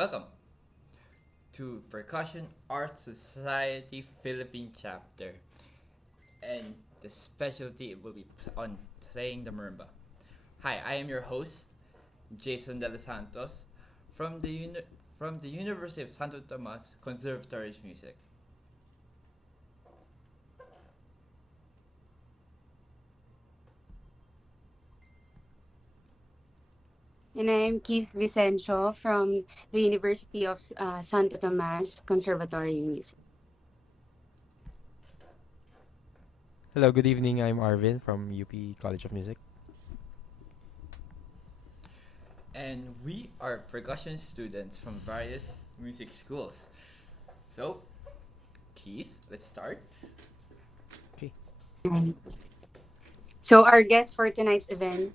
Welcome to Percussion Art Society Philippine Chapter, and the specialty will be on playing the marimba. Hi, I am your host, Jason De Los Santos, from the University of Santo Tomas Conservatory of Music. And I'm Keith Vicencio from the University of Santo Tomas Conservatory Music. Hello, good evening. I'm Arvin from UP College of Music. And we are percussion students from various music schools. So, Keith, let's start. Okay. Right. So our guest for tonight's event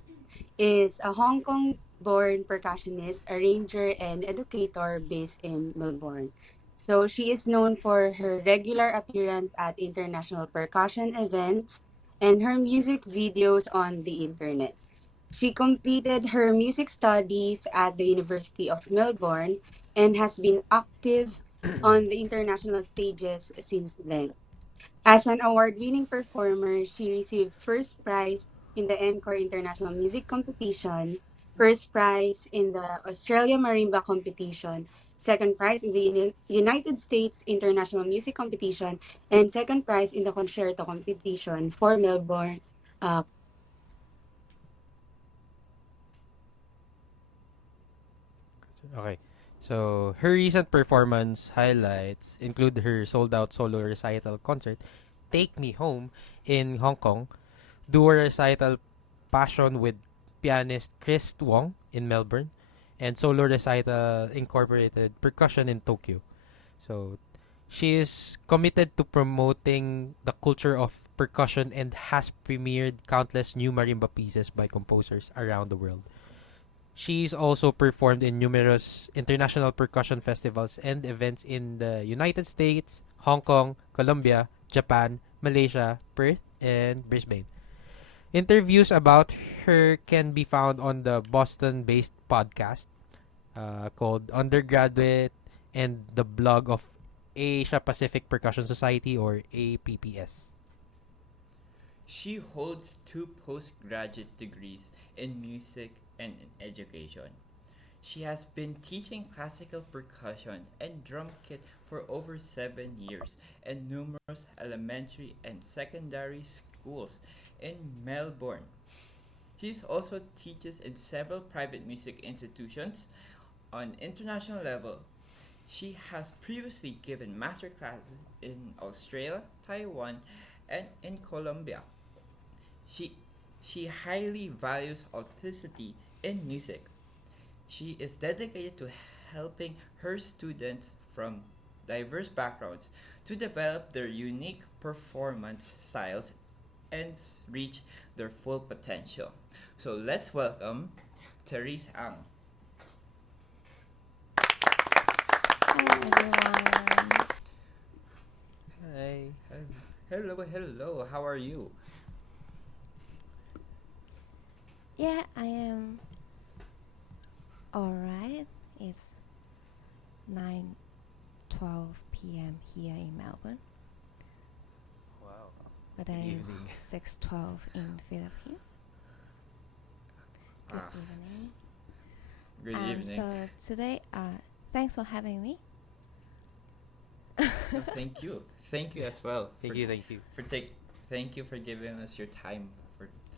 is a Hong Kong-born percussionist, arranger, and educator based in Melbourne. So she is known for her regular appearance at international percussion events and her music videos on the internet. She completed her music studies at the University of Melbourne and has been active on the international stages since then. As an award-winning performer, she received first prize in the Encore International Music Competition, first prize in the Australia Marimba Competition, second prize in the United States International Music Competition, and second prize in the Concerto Competition for Melbourne. Uh, Okay. So, her recent performance highlights include her sold out solo recital concert, Take Me Home, in Hong Kong, duo recital Passion with pianist Chris Wong in Melbourne, and solo recital incorporated percussion in Tokyo. So, she is committed to promoting the culture of percussion and has premiered countless new marimba pieces by composers around the world. She's also performed in numerous international percussion festivals and events in the United States, Hong Kong, Colombia, Japan, Malaysia, Perth, and Brisbane. Interviews about her can be found on the Boston based podcast called Undergraduate and the blog of Asia Pacific Percussion Society, or APPS. She holds two postgraduate degrees in music and in education. She has been teaching classical percussion and drum kit for over 7 years in numerous elementary and secondary schools in Melbourne. She also teaches in several private music institutions on international level. She has previously given master classes in Australia, Taiwan, and in Colombia. She she highly values authenticity in music. She is dedicated to helping her students from diverse backgrounds to develop their unique performance styles and reach their full potential. So let's welcome Therese Ng. Hi everyone. Hi. Hello, hello. How are you? Yeah, I am alright. It's 9:12 p.m. here in Melbourne, Wow. but Good it's evening. 6:12 in Philippines. Good Ah, evening. good evening. So today, thanks for having me. No, thank you. Thank you as well Thank you, thank you. for take. Thank you for giving us your time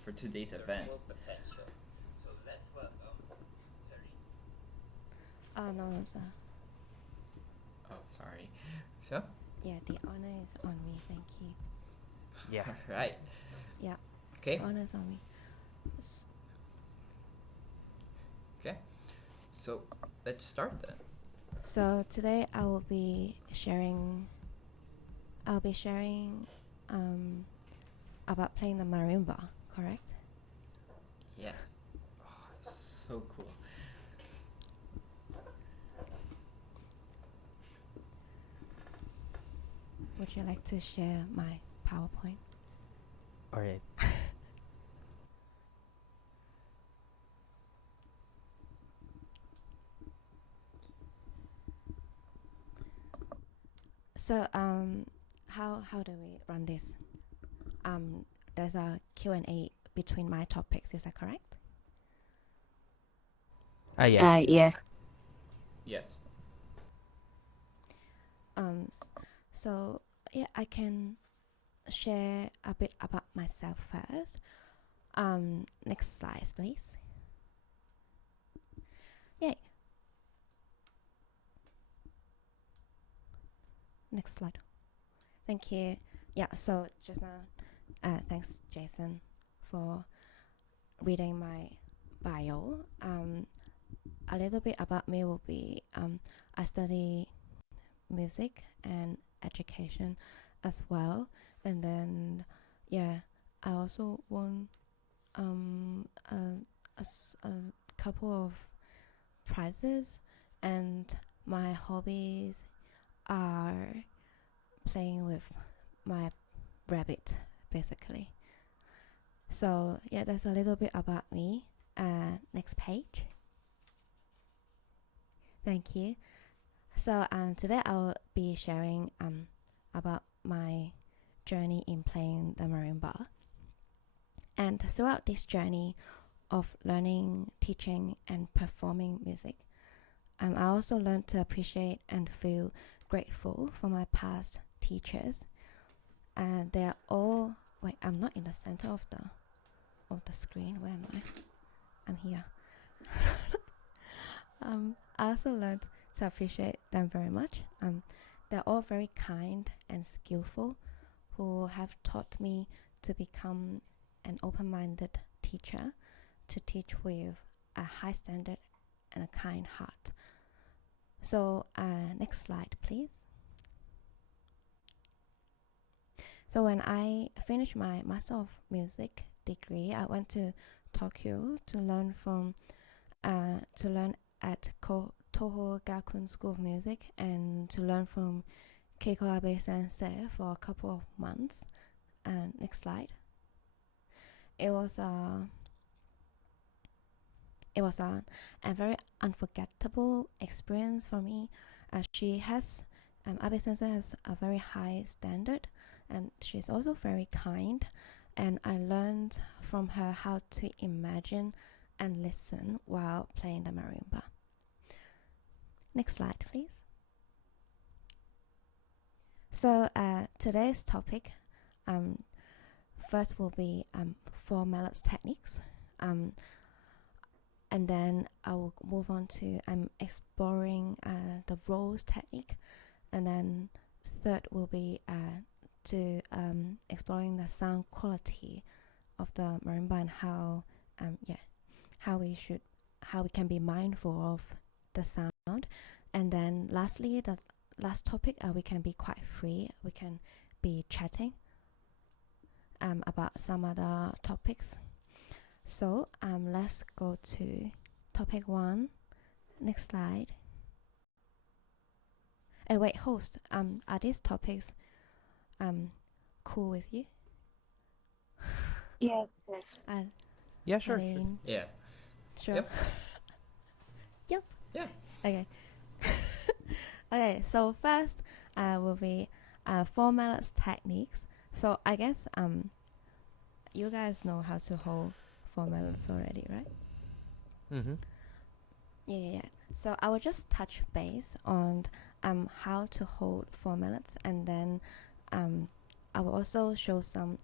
for today's event. Potential. So let's welcome Therese. Oh no, Oh, sorry. So, yeah, the honor is on me. Thank you. Yeah. all right. Yeah, the Okay. honor is on me. S- Okay. So let's start then. So today I'll be sharing um about playing the marimba. Correct? Yes. Oh, so cool. Would you like to share my PowerPoint? All right. So how do we run this? There's a Q&A between my topics. Is that correct? Yes. Yes. Yes. So yeah, I can share a bit about myself first. Next slide, please. Yay. Next slide. Thank you. Yeah. So just now, thanks, Jason, for reading my bio. A little bit about me will be I study music and education as well, and then yeah, I also won a couple of prizes, and my hobbies are playing with my rabbit, basically. So yeah, that's a little bit about me. Next page. Thank you. So today I'll be sharing about my journey in playing the marimba. And throughout this journey of learning, teaching, and performing music, I also learned to appreciate and feel grateful for my past teachers. And they are all. Wait, I'm not in the center of the screen. Where am I? I'm here. I also learned to appreciate them very much. They're all very kind and skillful, who have taught me to become an open-minded teacher, to teach with a high standard and a kind heart. So next slide, please. So when I finished my Master of Music degree, I went to Tokyo to learn at Toho Gakuen School of Music, and to learn from Keiko Abe Sensei for a couple of months. And next slide. It was a very unforgettable experience for me. Abe Sensei has a very high standard, and she's also very kind. And I learned from her how to imagine and listen while playing the marimba. Next slide, please. So today's topic, first will be 4 melodic techniques, and then I will move on to exploring the rolls technique, and then third will be to exploring the sound quality of the marimba, and how we can be mindful of the sound. And then lastly, the last topic, we can be quite free. We can be chatting about some other topics. So let's go to topic 1. Next slide. Wait, host. Are these topics cool with you? Yes. Yeah, sure. Aline? Yeah. Sure. Yep. Yep. Yeah. Okay. Okay. So first, will be 4 melodic techniques. So I guess you guys know how to hold 4 melodies already, right? Mm-hmm. Yeah. So I will just touch base on how to hold 4 melodies, and then I will also show some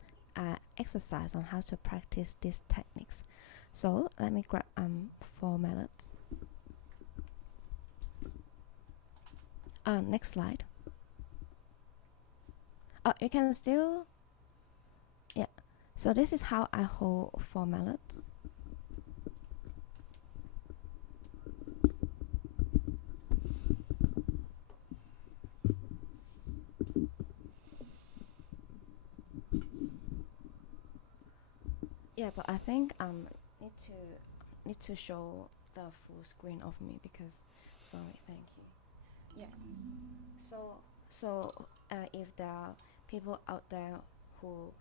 exercise on how to practice these techniques. So let me grab 4 melodies. Next slide. You can still, yeah. So this is how I hold 4 melodies. Yeah, but I think need to show the full screen of me, because sorry, thank you. Yeah. So if there are people out there who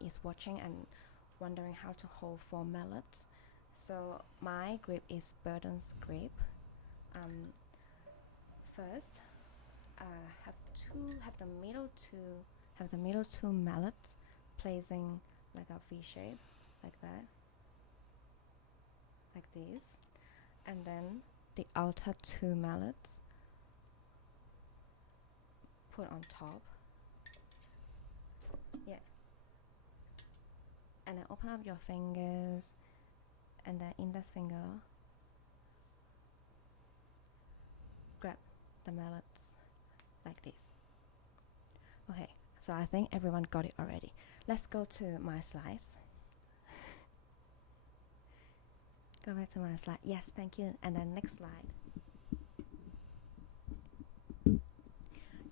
is watching and wondering how to hold 4 melodies, so my grip is Burton's grip. First, have the middle two mallets placing like a V shape, like that, like this, and then the outer two mallets put on top. Yeah. And then open up your fingers, and then index finger grab the mallets like this. Okay, so I think everyone got it already. Let's go to my slides. Go back to my slide. Yes, thank you. And then next slide.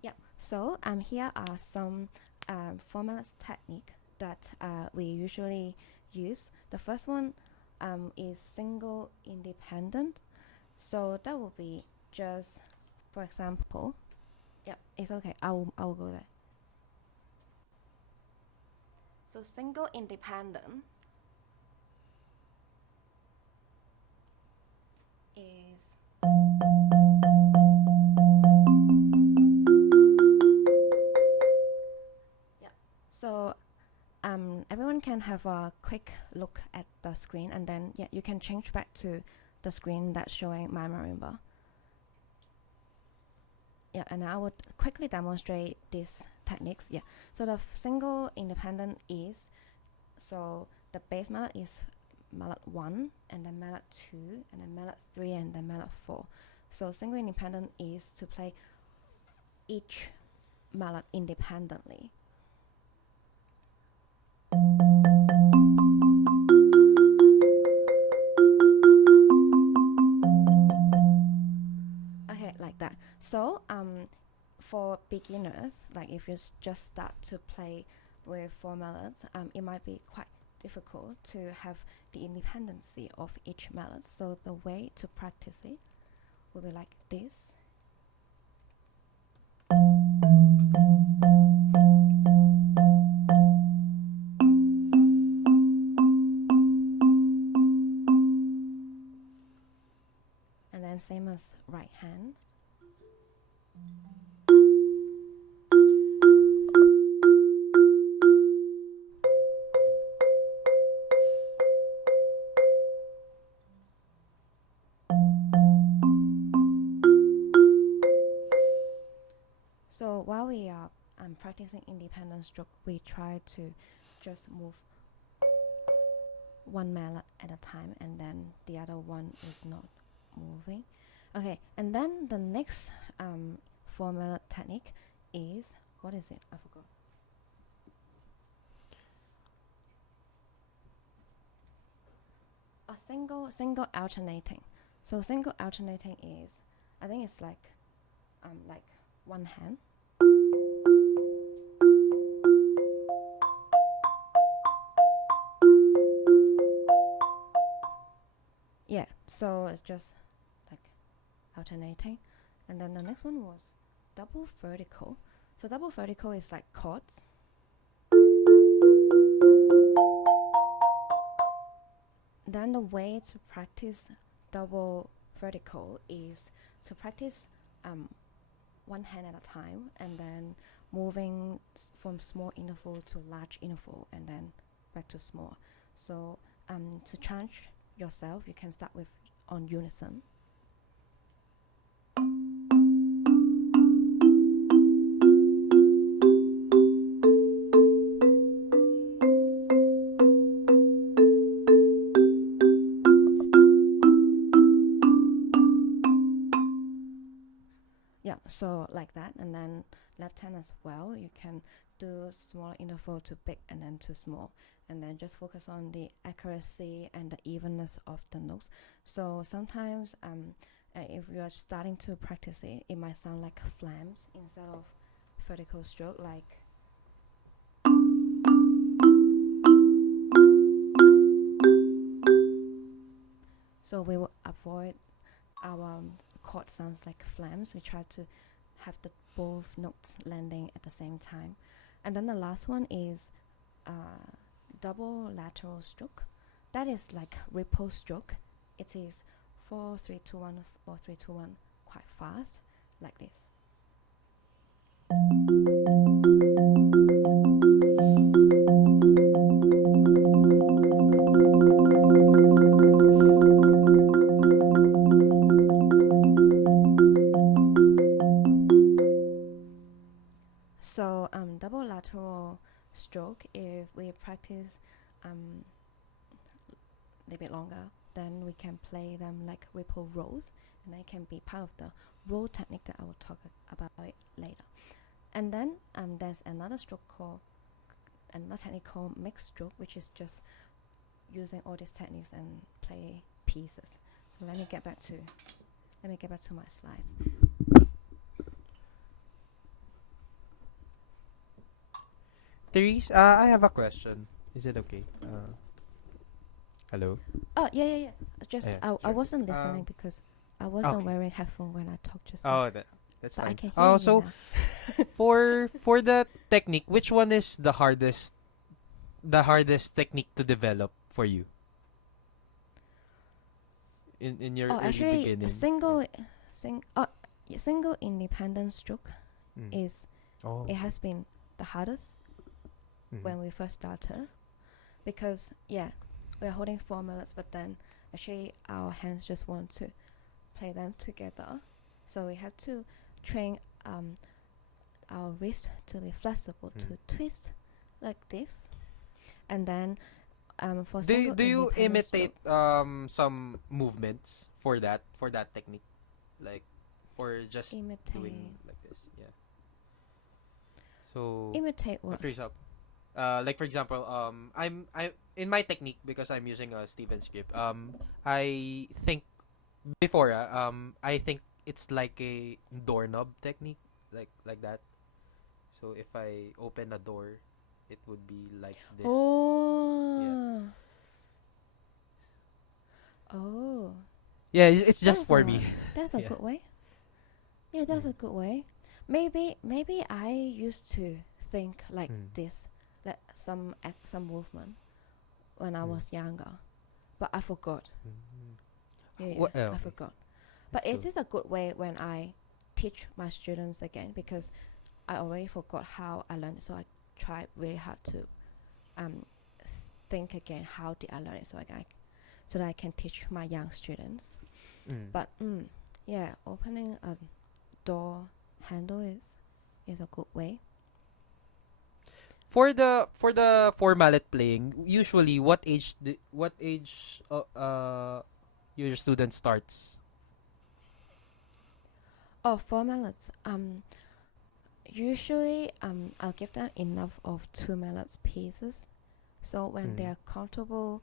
Yep. So here are some formulas technique that we usually use. The first one is single independent. So that will be just, for example, yeah, it's okay. I will go there. So single independent is so everyone can have a quick look at the screen, and then yeah, you can change back to the screen that's showing my marimba. Yeah, and I would quickly demonstrate these techniques. Yeah, so the single independent is, so the base mallet is mallet 1, and then mallet 2, and then mallet 3, and then mallet 4. So single independent is to play each mallet independently. Okay, like that. So for beginners, like if you just start to play with 4 mallets, it might be quite difficult to have the independency of each mallet. So the way to practice it will be like this. And then same as right hand. So while we are practicing independent stroke, we try to just move one mallet at a time, and then the other one is not moving. Okay, and then the next 4 mallet technique is, what is it? I forgot. A single alternating. So single alternating is, I think it's like one hand. Yeah, so it's just like alternating. And then the next one was double vertical. So double vertical is like chords. Then the way to practice double vertical is to practice one hand at a time, and then moving from small interval to large interval, and then back to small. So to challenge yourself, you can start with on unison. Yeah, so like that, and then left hand as well. You can do small interval to big and then to small, and then just focus on the accuracy and the evenness of the notes. So sometimes if you are starting to practice it, it might sound like flams instead of vertical stroke, like so we will avoid our chord sounds like flams. We try to have the both notes landing at the same time. And then the last one is double lateral stroke. That is like ripple stroke. It is 4 3 2 1 4 3 2 1, quite fast, like this. So double lateral stroke, if we practice a little bit longer, then we can play them like ripple rolls, and that can be part of the roll technique that I will talk about it later. And then there's another technique called mixed stroke, which is just using all these techniques and play pieces. So let me get back to my slides. Therese, I have a question. Is it okay? Hello. Oh yeah. Just Yeah, I sure. wasn't listening because I wasn't Okay. wearing headphone when I talked just now. Oh, that's But I fine. can hear Oh, you so now. for the technique, which one is the hardest technique to develop for you in your Oh, early actually, beginning? single independent stroke Mm. is Oh. it has been the hardest Mhm. when we first started, because we are holding 4 minutes, but then actually our hands just want to play them together, so we have to train our wrist to be flexible, to twist like this, and then for single Do you independent imitate stroke, some movements for that technique, like, or just doing imitate like this? Yeah. So imitate what? trace up. Like for example, I in my technique, because I'm using a Steven script. I think before I think it's like a doorknob technique, like that. So if I open a door, it would be like this. Oh. Oh. Yeah, it's just That's for a me. that's a Yeah. good way. Yeah, that's a good way. Maybe I used to think like this, like some movement when I was younger, but I forgot. Yeah, What? I forgot. But That's it is a good way when I teach my students again, because I already forgot how I learned it, so I try really hard to think again how did I learn it, so that I can teach my young students. But yeah, opening a door handle is a good way. For mallet playing, usually what age your student starts? Oh, for mallets, usually I'll give them enough of 2 mallets pieces, so when they are comfortable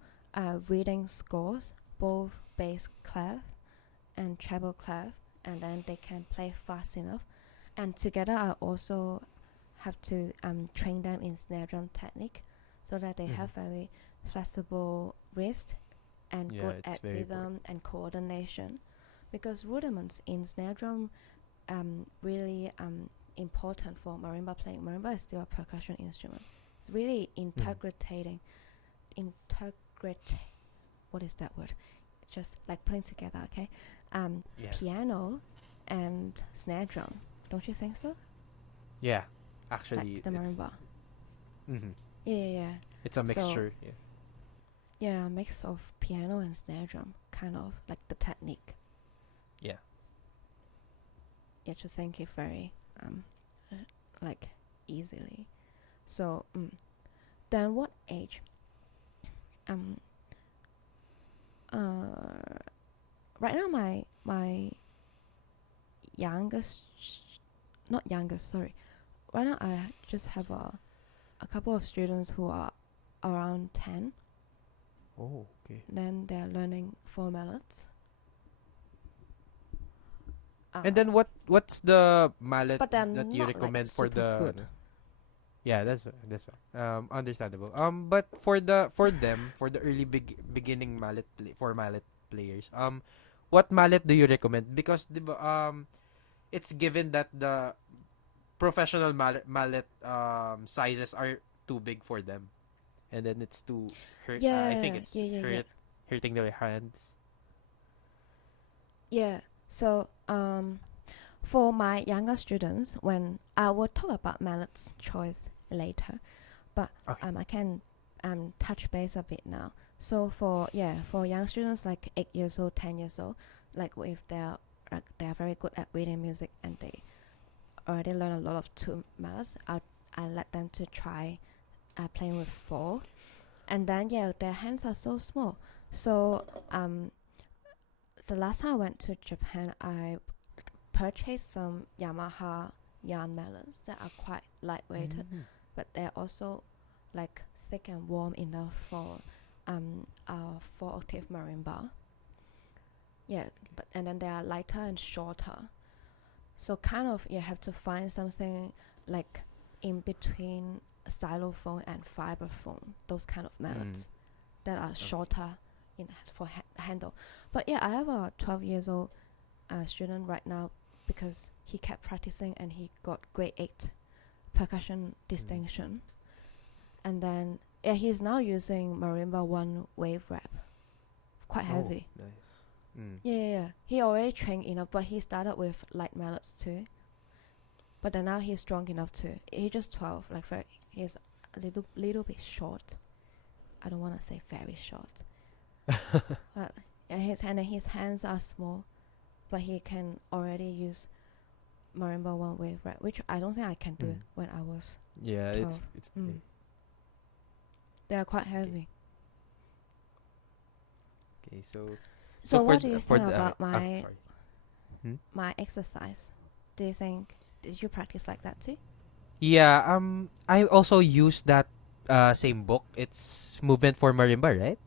reading scores, both bass clef and treble clef, and then they can play fast enough. And together I also have to train them in snare drum technique, so that they have very flexible wrist and Yeah, good it's at very rhythm and coordination, because rudiments in snare drum really important for marimba playing. Marimba is still a percussion instrument. It's really integrate. What is that word? It's just like putting together. Okay, Yes. piano and snare drum. Don't you think so? Yeah, actually, Like the marimba. mm-hmm. Yeah. It's a mixture. Yeah. Yeah, a mix of piano and snare drum, kind of like the technique. Yeah. You have to think it very like easily. So then what age? Right now my youngest, not youngest, sorry. Right now I just have a couple of students who are around 10. Oh, okay. Then they're learning 4 mallets. And then what's the mallet But they're that you not like recommend for super the? good. Yeah, that's fine. Understandable. But for them for the early beginning for mallet players, what mallet do you recommend? Because it's given that the professional mallet sizes are too big for them, and then it's too hurt. I think Yeah, it's yeah. hurting their hands. Yeah. So for my younger students, when I will talk about mallet's choice later, but Okay. I can touch base a bit now. So for young students like 8 years old, 10 years old, like if they're very good at reading music and they already learned a lot of two mallets, I let them to try playing with four, and then yeah, their hands are so small. So the last time I went to Japan, I purchased some Yamaha yarn mallets that are quite lightweight, but they're also like thick and warm enough for our 4-octave marimba. Yeah, but and then they are lighter and shorter. So kind of you have to find something like in between xylophone and vibraphone, those kind of mallets that are shorter for handle. But yeah, I have a 12 years old student right now because he kept practicing and he got grade 8 percussion distinction. And then yeah, he's now using marimba 1 wave wrap, quite heavy. Nice. Yeah. He already trained enough, but he started with light mallets too. But then now he's strong enough to. He's just 12, like he's a little bit short. I don't want to say very short. But yeah, his hands are small, but he can already use marimba 1 wave wrap, which I don't think I can do when I was. Yeah, 12. it's They are quite heavy. okay. So for what do the- you for think the- about sorry. my exercise? Do you think did you practice like that too? Yeah, I also use that same book. It's Movement for Marimba, right?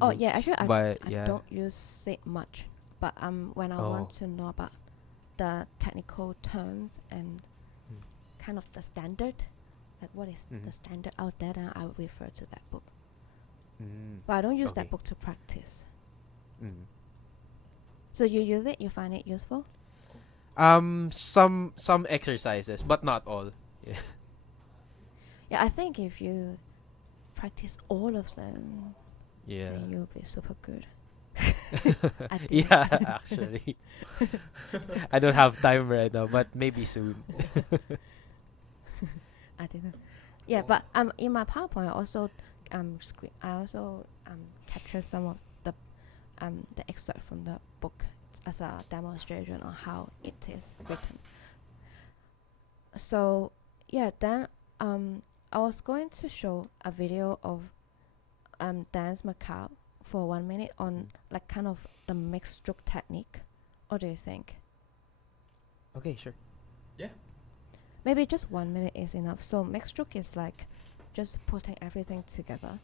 Oh yeah, actually But I don't use it much, but when I want to know about the technical terms and kind of the standard, like what is the standard out there, then I would refer to that book. But I don't use that Okay. book to practice. So you use it? You find it useful? Some exercises, but not all. Yeah. Yeah, I think if you practice all of them, Yeah. then you'll be super good. Yeah, actually. I don't have time right now, but maybe soon. I don't know. Yeah, but in my PowerPoint I also capture some of the excerpt from the book as a demonstration on how it is written. So yeah, then I was going to show a video of dance macabre for 1 minute on like kind of the mixed stroke technique. What do you think? Okay, sure. Yeah. Maybe just 1 minute is enough. So mixed stroke is like just putting everything together.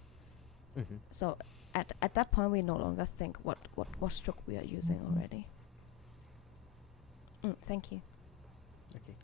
So at that point we no longer think what stroke we are using already. Thank you. Okay.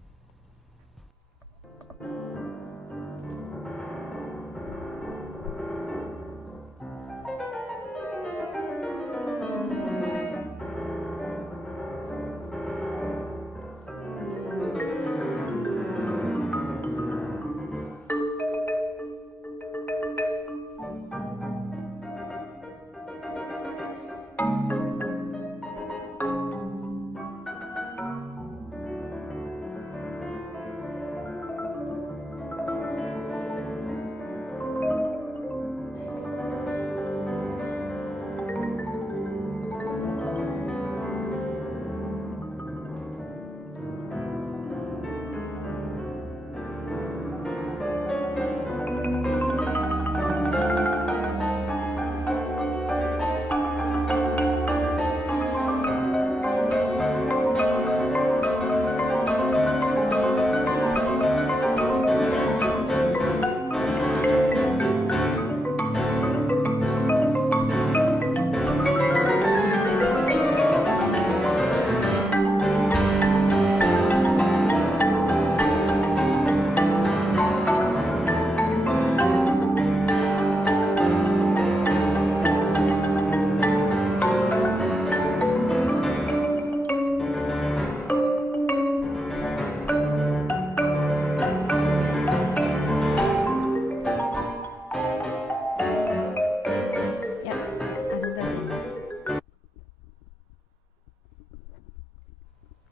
Yeah, I think that's enough.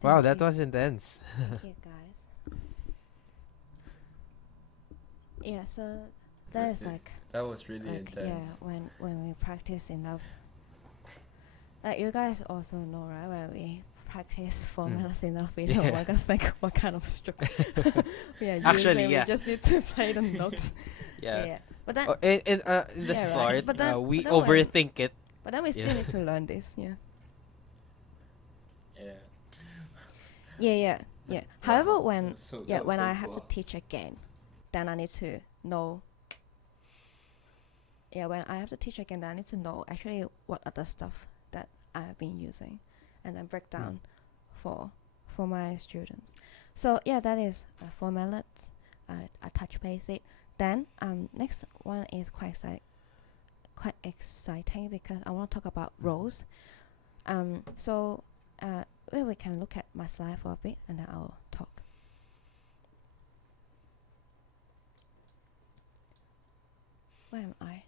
Wow, Thank that you. was intense. Thank you, guys. Yeah, so that is like That was really intense. yeah, when we practice enough. Like you guys also know, right? When we practice Mm. formulas enough, we don't Yeah. want to think what kind of stroke we are Actually, using. yeah. We just need to play the notes. Yeah. Yeah. But then, Oh, in the yeah, start, right. we but then when, overthink it. but then we still Yeah. need to learn this. Yeah. Yeah. Yeah, yeah, yeah. However, Wow, when so when I have to helpful. teach again, then I need to know. Yeah, when I have to teach again, then I need to know actually what other stuff that I have been using, and then break Mm. down for my students. So yeah, that is formulas. I touch base it. Then next one is quite exciting because I want to talk about roles. So well, we can look at my slide for a bit, and then I'll talk. Where am I?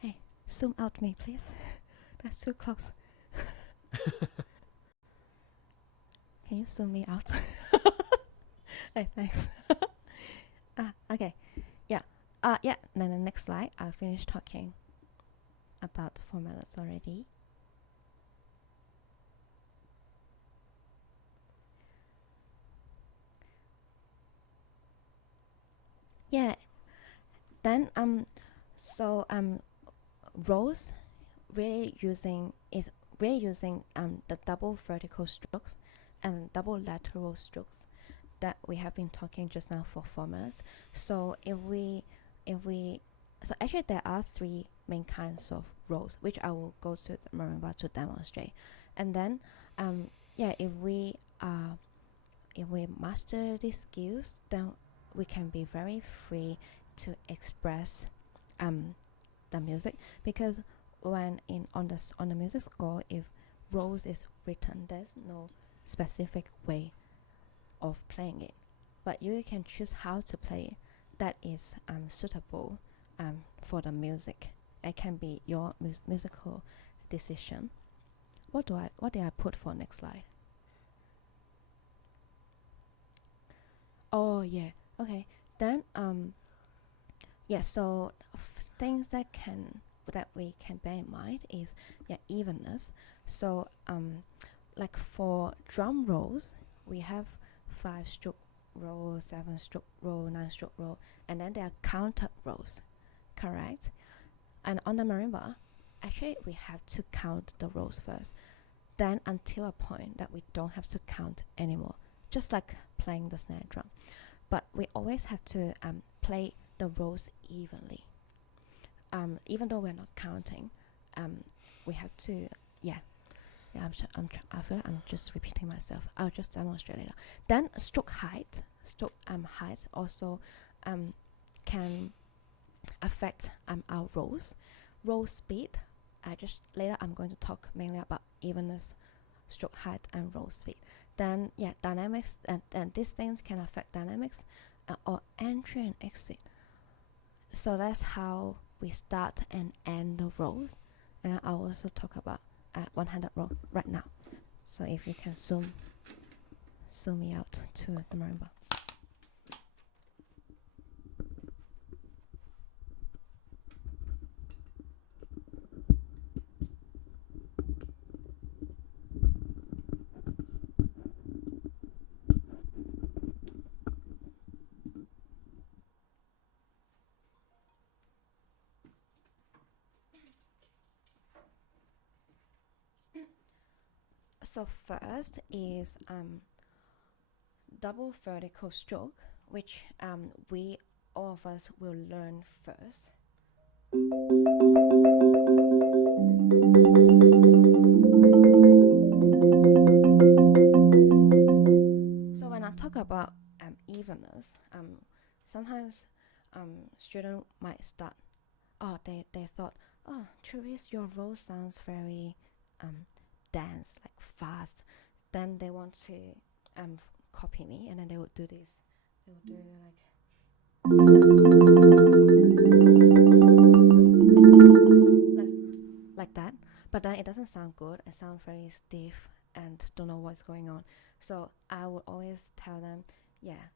Hey, zoom out me, please. That's too close. Can you zoom me out? Hey, thanks. Okay. Yeah. Yeah. Then the next slide, I'll finish talking about formulas already. Yeah. Then so rows really using the double vertical strokes and double lateral strokes that we have been talking just now for formulas. So if we so actually there are three main kinds of rows which I will go to the marimba to demonstrate. And then yeah, if we master these skills, then we can be very free to express the music, because when on the music score, if rows is written, there's no specific way of playing it, but you can choose how to play it that is suitable for the music. It can be your musical decision. What did I put for next slide? Oh yeah, okay. Then yeah, so things that we can bear in mind is evenness. So like for drum rolls, we have 5-stroke roll, 7-stroke roll, 9-stroke roll, and then there are counted rolls, correct? And on the marimba, actually we have to count the rolls first, then until a point that we don't have to count anymore, just like playing the snare drum. But we always have to play the rolls evenly. Even though we're not counting, we have to, I feel like I'm just repeating myself. I'll just demonstrate later. Then stroke height also can affect our rolls. Roll speed. Later I'm going to talk mainly about evenness, stroke height, and roll speed. Then dynamics, and these things can affect dynamics or entry and exit. So that's how we start and end the rolls. And I'll also talk about one-handed roll right now. So if you can zoom me out to the marimba. So first is double vertical stroke, which we all of us will learn first. So when I talk about evenness, sometimes student might start. Oh, they thought, oh, Therese, your roll sounds very dance, like fast. Then they want to copy me, and then they would do this. They would do like that. But then it doesn't sound good. It sounds very stiff and don't know what's going on. So I would always tell them,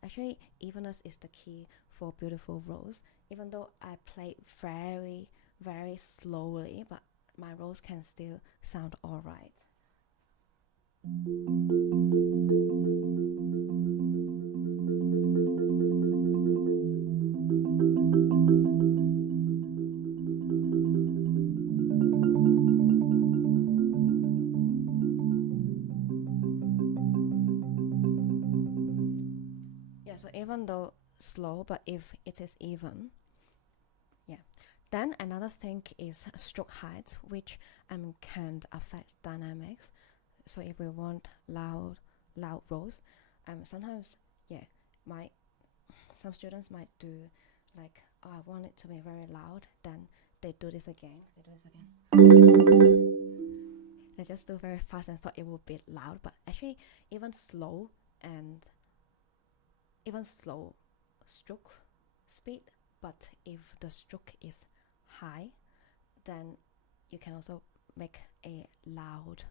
actually evenness is the key for beautiful rolls. Even though I play very, very slowly, but my rolls can still sound alright. Yeah, so even though slow, but if it is even, yeah. Then another thing is stroke height, which can affect dynamics. So if we want loud rolls, sometimes, yeah, my some students might do like, oh, I want it to be very loud, then they do this again, they just do very fast and thought it would be loud, but actually even slow and even slow stroke speed, but if the stroke is high, then you can also make a loud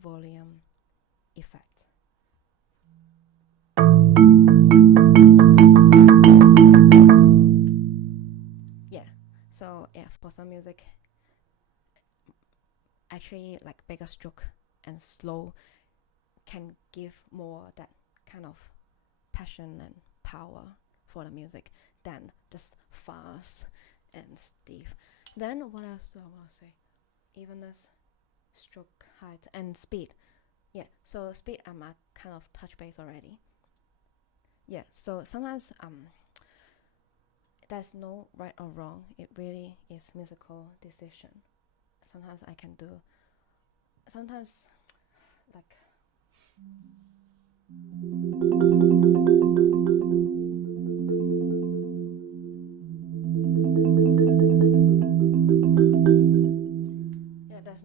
volume effect. Yeah, so yeah, for some music, actually like bigger stroke and slow can give more that kind of passion and power for the music than just fast and stiff. Then what else do I want to say? Evenness, stroke height, and speed. Yeah, so speed I'm a kind of touch base already. Yeah, so sometimes there's no right or wrong. It really is musical decision. Sometimes I can do. Sometimes like yeah, there's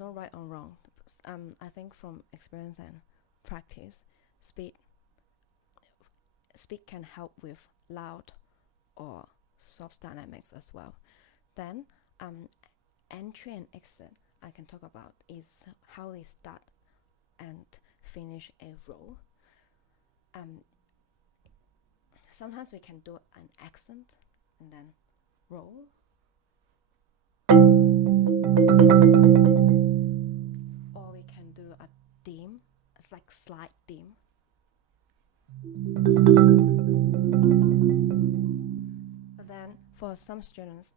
no right or wrong. I think from experience and practice, speed can help with loud or soft dynamics as well. Then entry and exit I can talk about is how we start and finish a row. Sometimes we can do an accent and then roll, or we can do a theme. It's like slide theme. But then for some students,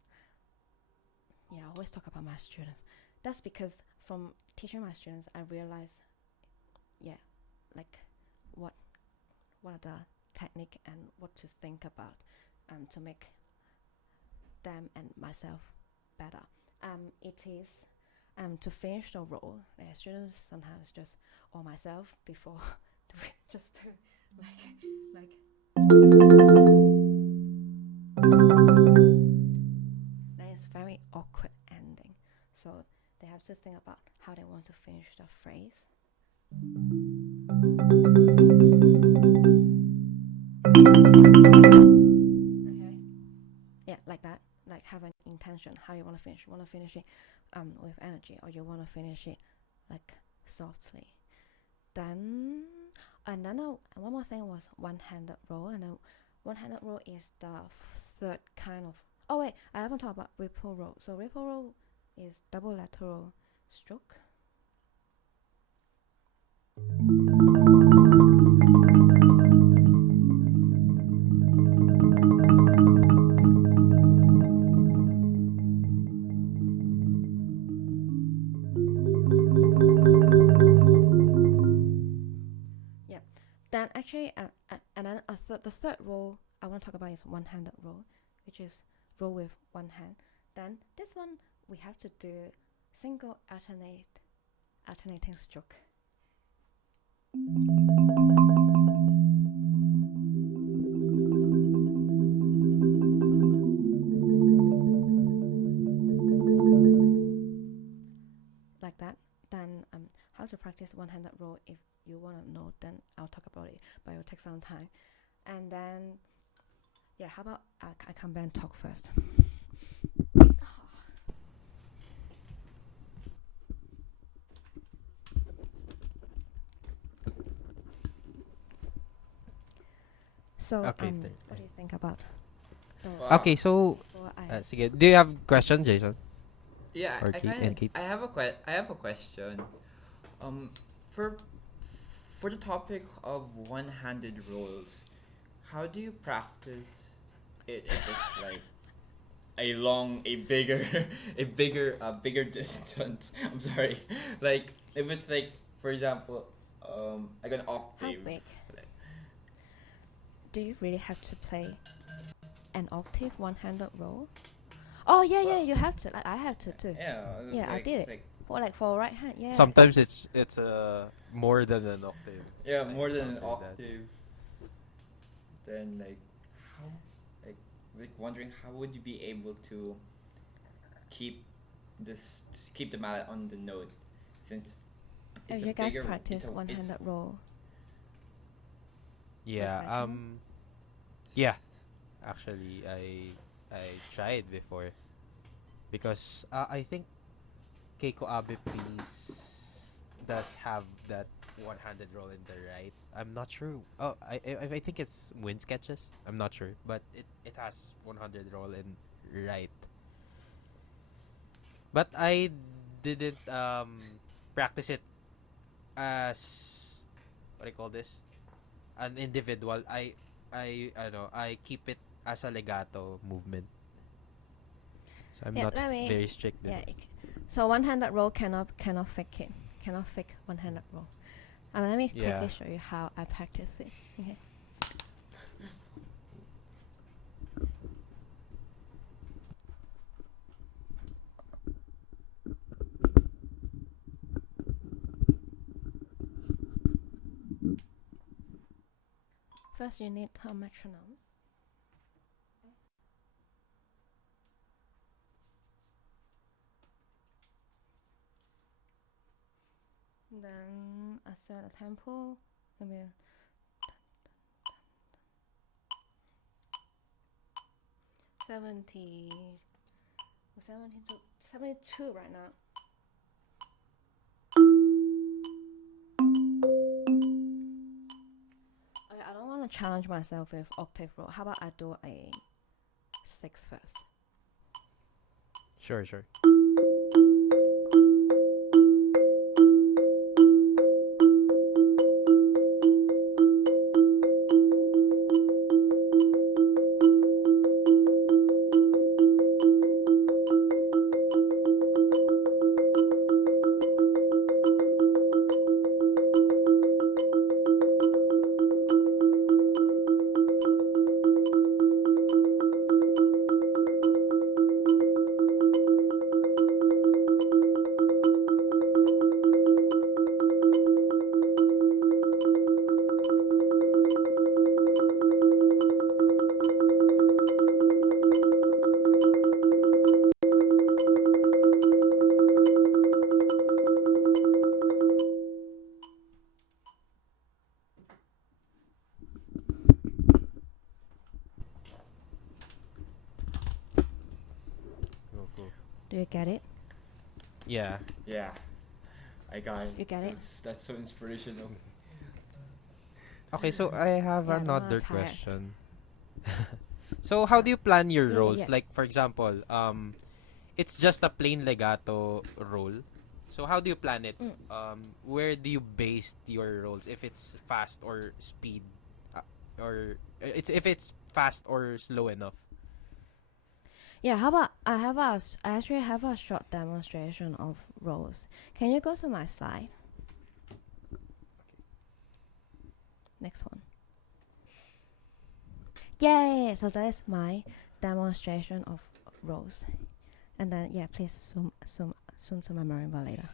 yeah, I always talk about my students. That's because from teaching my students, I realize, yeah, like what are the technique and what to think about to make them and myself better. It is to finish the role. Students sometimes just, or myself before, just to like that is very awkward ending. So they have to think about how they want to finish the phrase. Okay. Yeah, like that. Like have an intention how you want to finish. You want to finish it with energy, or you want to finish it like softly. Then one more thing was one-handed roll, and then one-handed roll is the third kind of. Oh wait, I haven't talked about ripple roll. So ripple roll is double lateral stroke. Yeah. Then actually, and then the third roll I want to talk about is one-handed roll, which is roll with one hand. Then this one we have to do single alternating stroke. Like that. Then how to practice one-handed roll, if you want to know, then I'll talk about it, but it will take some time. And then yeah, how about I come back and talk first. So Okay, what do you think about the Wow. Okay, so before I sige. Do you have question, Jason? Yeah, Or Kate and Kate? I have a question. Um, For for the topic of one-handed rolls, how do you practice it if it's like a bigger, bigger distance? I'm sorry. Like if it's like, for example, like an How octave. big? Like, Do you really have to play an octave one-handed roll? Oh yeah, yeah, well, you have to. Like I have to too. yeah, Yeah, I did it's it. like For like for right hand, yeah. Sometimes it's more than an octave. yeah, I more than an encountered that. octave. Then like how, like wondering how would you be able to keep keep the mallet on the note since If it's a you guys bigger practice it's one-handed roll with Yeah. metronome, Yeah. Actually, I tried before because I think Keiko Abe Please does have that one-handed roll in the right. I'm not sure. Oh, I think it's Wind Sketches. I'm not sure, but it has 100 roll in right. But I didn't practice it as what do you call this? An individual. I know I keep it as a legato movement. So I'm yeah. not Let me. very strict with Yeah. it. So one-handed roll cannot fake it. Cannot fake one-handed roll. Let me Yeah. quickly show you how I practice it. Okay. First, you need a metronome. Then I set a tempo. I mean, 70, 72 right now. Okay, I don't want to challenge myself with octave roll. How about I do a 6 first? Sure, sure. Cool, cool. Do you get it? Yeah. yeah, I got it. You get it? That's so inspirational. Okay, so I have Yeah, I don't wanna another tire. question. So how do you plan your Yeah, roles? yeah. Like for example, it's just a plain legato roll. So how do you plan it? Mm. Where do you base your rolls? If it's fast or speed, or it's if it's fast or slow enough. Yeah, how about I actually have a short demonstration of rolls. Can you go to my slide? Next one. Yay! So that is my demonstration of rolls. And then yeah, please zoom to my marimba later.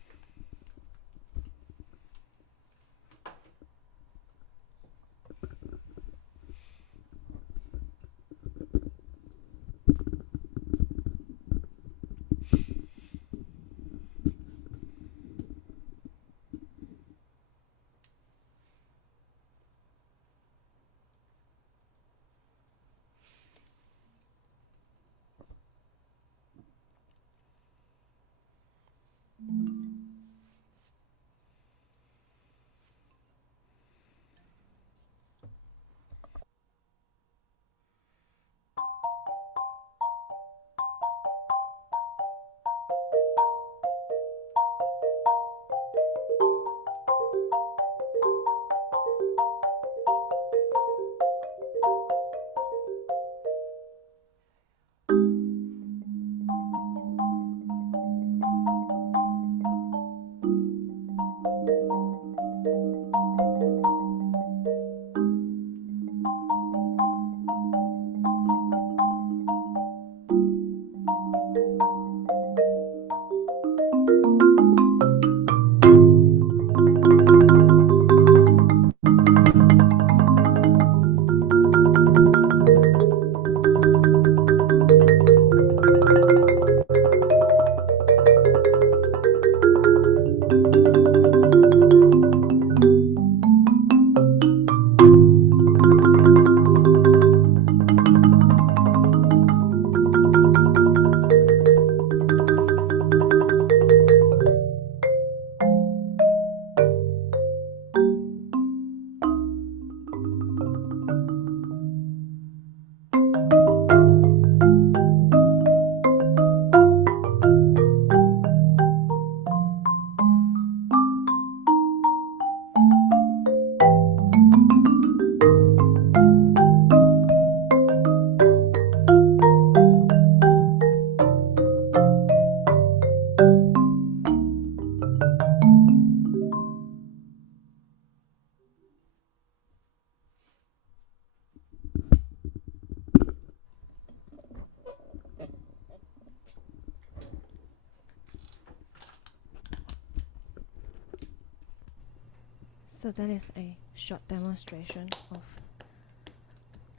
So that is a short demonstration of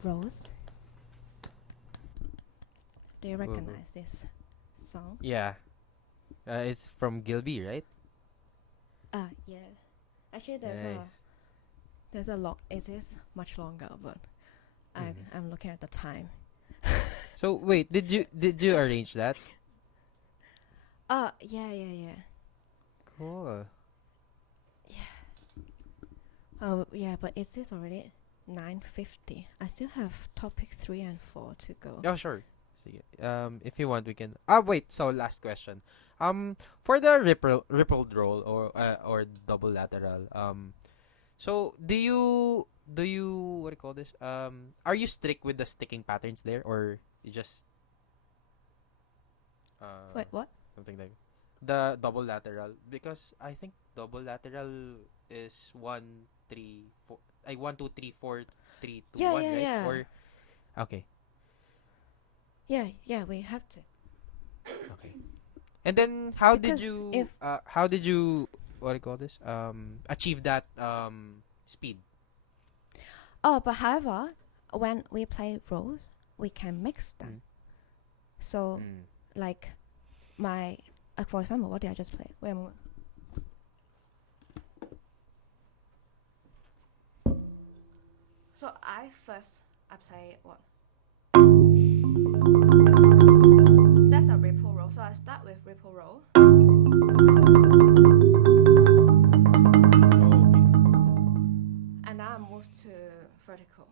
Rose. Do you recognize this song? Yeah. It's from Gilby, right? Yeah. Actually, Nice. there's a lot. It is much longer, but Mhm. I'm looking at the time. So wait, did you arrange that? Yeah. Cool. Oh, yeah, but it is already 9:50. I still have topic 3 and 4 to go. Oh, sure. Sige. If you want, we can. Wait. So last question. For the rippled roll or double lateral. So do you what do you call this? Are you strict with the sticking patterns there, or you just Wait, what? something like the double lateral? Because I think double lateral is 1 3 4. 1 2 3 4 3 2 1, right? Yeah. Or okay. Yeah, we have to. Okay. And then how did Because you if what do you call this? Achieve that speed? but however, when we play roles, we can mix them. So Mm. like my for example, what did I just play? Wait a moment. So I play what? That's a ripple roll. So I start with ripple roll. Oh, okay. And now I move to vertical.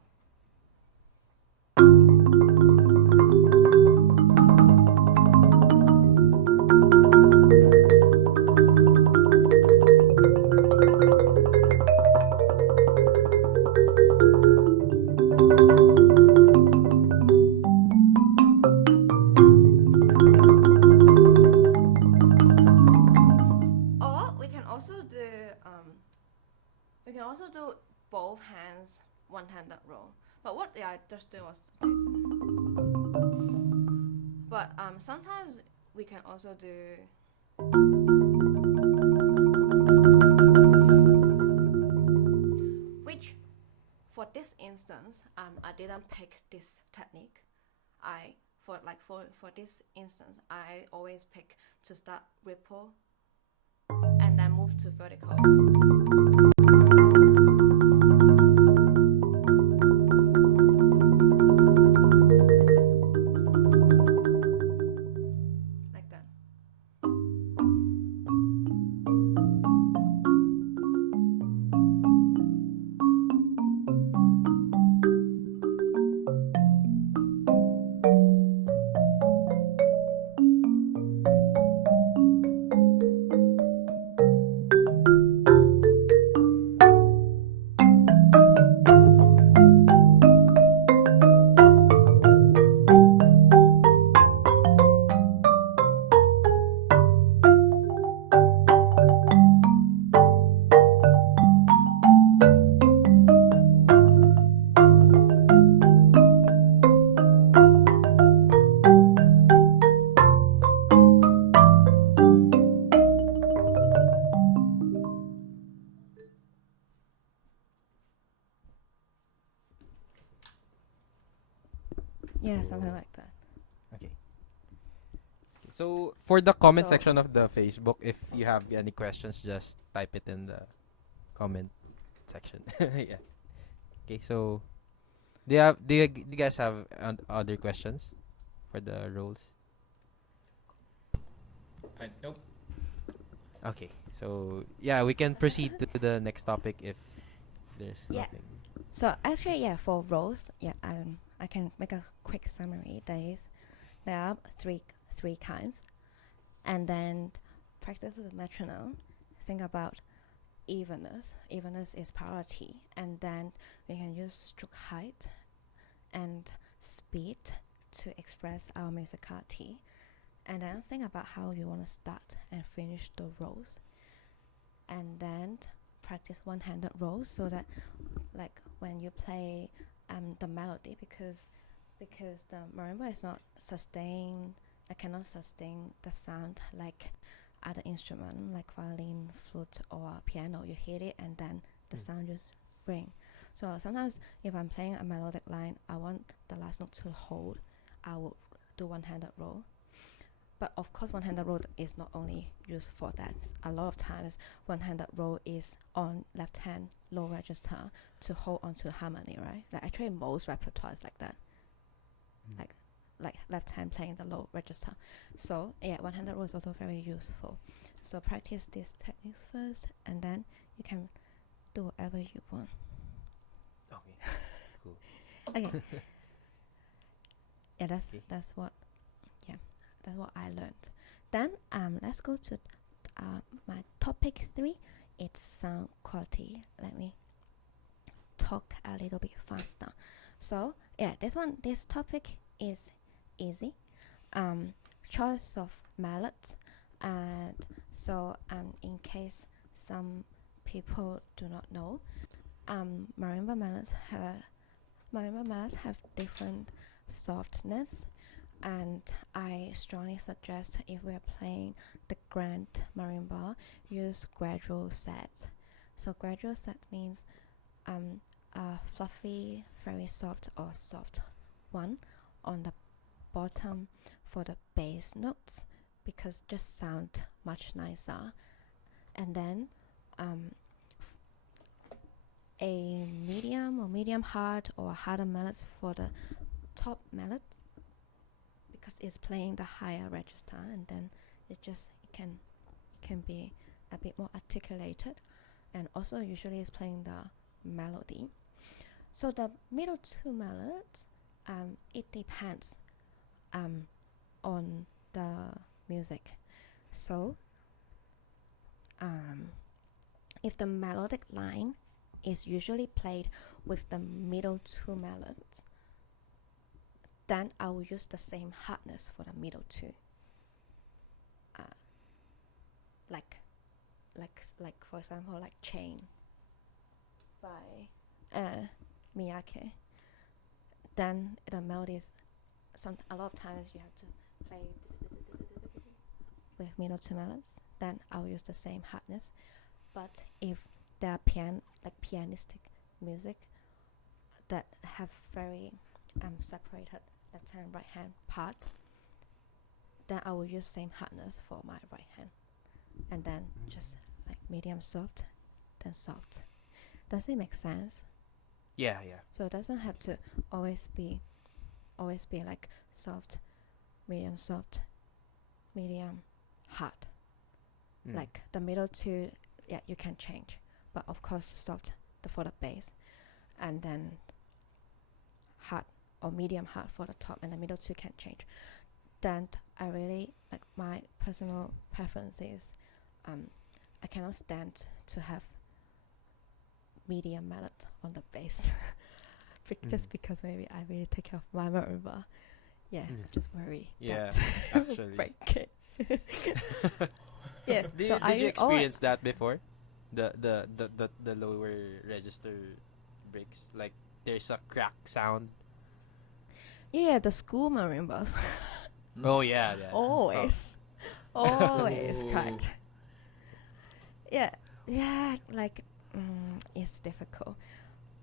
Or we can also do both hands one-handed roll. But what I just did was this. But sometimes we can also do which for this instance I didn't pick this technique. For this instance I always pick to start ripple and then move to vertical. Like that. Yeah, something like that. Okay. So for the comment So- section of the Facebook, if you have any questions, just type it in the comment section. Yeah. Okay. So do you guys have other questions for the roles? Nope. Okay. So yeah, we can proceed to the next topic if there's Yeah. nothing. So actually, yeah, for roles, yeah, I can make a quick summary. There are three kinds, and then practice with metronome. Think about evenness. Evenness is priority, and then we can use stroke height and speed to express our musicality, and then think about how you want to start and finish the roles, and then practice one-handed roles so that like when you play the melody because the marimba is not sustain. I cannot sustain the sound like other instrument like violin, flute, or piano. You hit it and then the sound just bring. So sometimes if I'm playing a melodic line, I want the last note to hold, I will do one-handed roll. But of course, one-handed roll is not only used for that. A lot of times, one-handed roll is on left hand low register to hold onto the harmony, right? Like actually most repertoires like that. Like left hand playing the low register. So yeah, one-handed roll is also very useful. So practice these techniques first, and then you can do whatever you want. Okay. Cool. Okay. Yeah, that's Okay. that's what I learned. Then let's go to my topic 3. It's sound quality. Let me talk a little bit faster. So yeah, this topic is easy. Choice of melodies, and so in case some people do not know, marimba melodies have different softness, and I strongly suggest if we're playing the grand marimba, use gradual set. So gradual set means a fluffy, very soft or soft one on the bottom for the bass notes, because just sound much nicer. And then a medium or medium hard or harder melodies for the top melody, because it's playing the higher register, and then it can be a bit more articulated, and also usually it's playing the melody. So the middle two melodies, it depends on the music. So if the melodic line is usually played with the middle two melodies, then I will use the same hardness for the middle two. Like for example, like Chain by Miyake. Then the melodies, a lot of times you have to play with middle two melodies. Then I'll use the same hardness. But if there are pianistic music that have very separated left hand right hand part, then I will use same hardness for my right hand, and then just like medium soft, then soft. Does it make sense? Yeah. So it doesn't have to always be like soft, medium, hard. Like the middle two, yeah, you can change, but of course soft for the bass, and then hard or medium hard for the top, and the middle two can change. Then I really like, my personal preference is I cannot stand to have medium melody on the bass. Just because maybe I really take care of my marimba. Yeah, just worry. Yeah, that will actually. break it. Yeah. Did, So did you experience that before? The lower register breaks, like there's a crack sound. Yeah, the school marimbas Oh yeah. always cracked. Yeah, like it's difficult.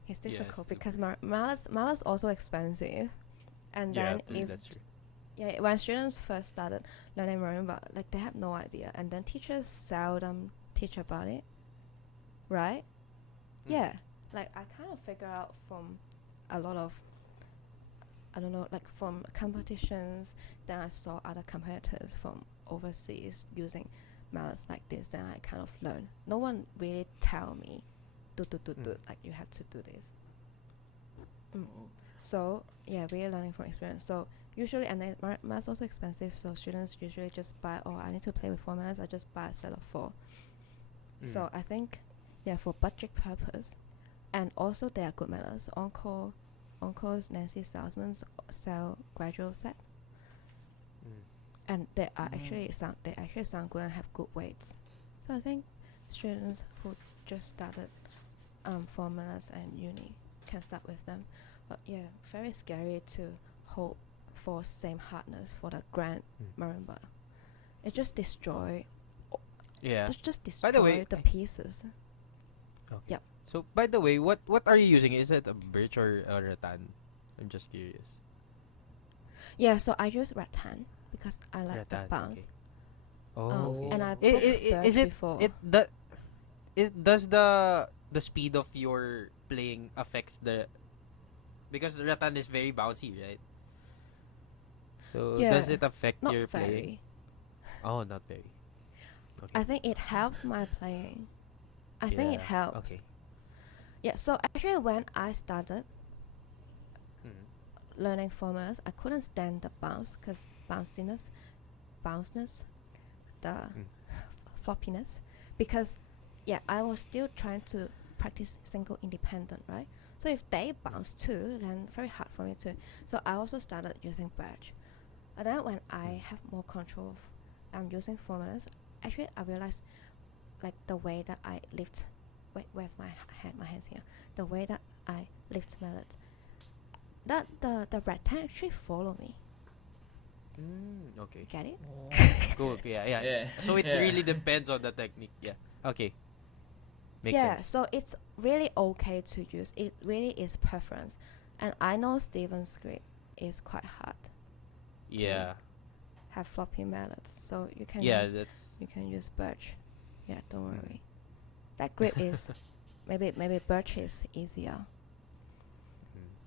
It's difficult because mala's also expensive, and then if that's true. yeah, when students first started learning marimba, like they have no idea, and then teachers seldom teach about it, right? Yeah, like I kind of figure out from a lot of, I don't know, like from competitions, then I saw other competitors from overseas using mallards like this, then I kind of learned. No one really tell me, do, like you have to do this. So yeah, really learning from experience. So usually, and then mallards also expensive, so students usually just buy, I need to play with 4 mallards, I just buy a set of 4. So I think, yeah, for budget purpose, and also they are good mallards. Encore's Nancy Salzman's sell gradual set, and they are actually sound good and have good weights. So I think students who just started formulas and uni can start with them. But yeah, very scary to hope for same hardness for the grand marimba. It just destroy. Yeah. Just By the way, destroy the pieces. Okay. Yep. So, by the way, what are you using? Is it a birch or a rattan? I'm just curious. Yeah, so I use rattan because I like the Rattan. Okay. bounce. Oh, okay. And I Oh. broke Is birch it before. does the speed of your playing affects the because rattan is very bouncy, right? So does Yeah, it affect not your playing? very. Oh, not very. Okay. I think it helps my playing. I think it Yeah. helps. Okay. Yeah, so actually when I started Mhm. learning formulas, I couldn't stand the bounce because bounceness, the Mm. floppiness, because yeah, I was still trying to practice single independent, right? So if they bounce too, then very hard for me to. So I also started using bridge. And then when I have more control of using formulas, actually I realized like the way that I lift. Wait, where's my hand? My hand's here. The way that I lift mallet, that the rectangle actually follow me. Okay. Get it? Oh. Cool. Yeah, yeah. Yeah. So it Yeah. really depends on the technique. Yeah. Okay. Makes Yeah, sense. so it's really okay to use. It really is preference. And I know Steven's script is quite hard to Yeah. have floppy mallets. So Yeah, that's you can use birch. Yeah, don't mm. worry. That grip is maybe birch is easier.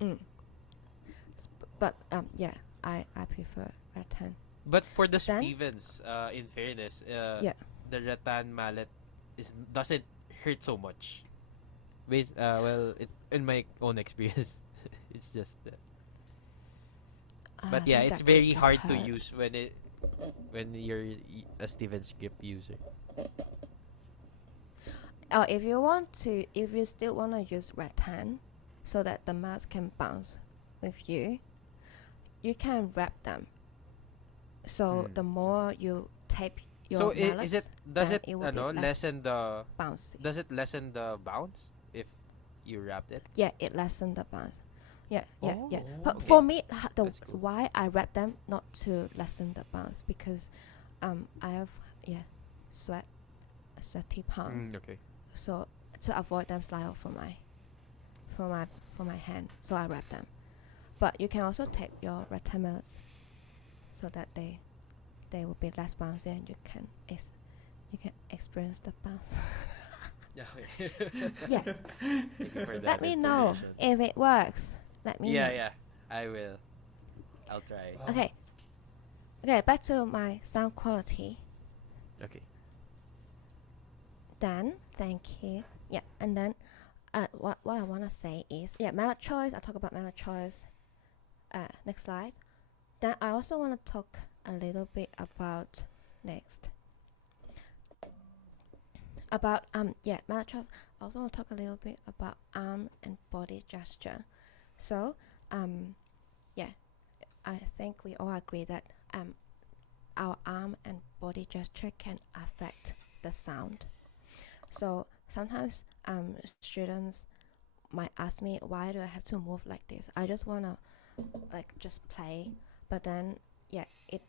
Mm. Mm. But yeah, I prefer rattan. But for the Then Stevens, in fairness, yeah. the rattan mallet doesn't hurt so much. Well, in my own experience, it's just. But I yeah, think it's that grip very just hard to use hurts. when you're a Stevens script user. If you still want to use rattan, so that the mask can bounce with you, you can wrap them. So the more you tape So your is it mallets, does then it it will be less lessen the bouncy. does it lessen the bounce if you wrapped it? Yeah, it lessens the bounce. Yeah. But Oh. for me, That's cool. why I wrap them not to lessen the bounce because, I have sweaty palms, Okay. so to avoid them slide off for my hand, so I wrap them. But you can also tape your rectangles so that they will be less bouncy and you can experience the bounce. Yeah. Yeah. Thank you for that Let me know information. if it works. Let me know. Yeah. I will. I'll try. Wow. Okay, back to my sound quality. Okay. Then, thank you. Yeah, and then what I want to say is, yeah, mallet choice. I'll talk about mallet choice. Next slide. Then I also want to talk a little bit about about mallet choice. I also want to talk a little bit about arm and body gesture. So yeah, I think we all agree that our arm and body gesture can affect the sound. So sometimes students might ask me, why do I have to move like this? I just wanna just play, but then yeah, it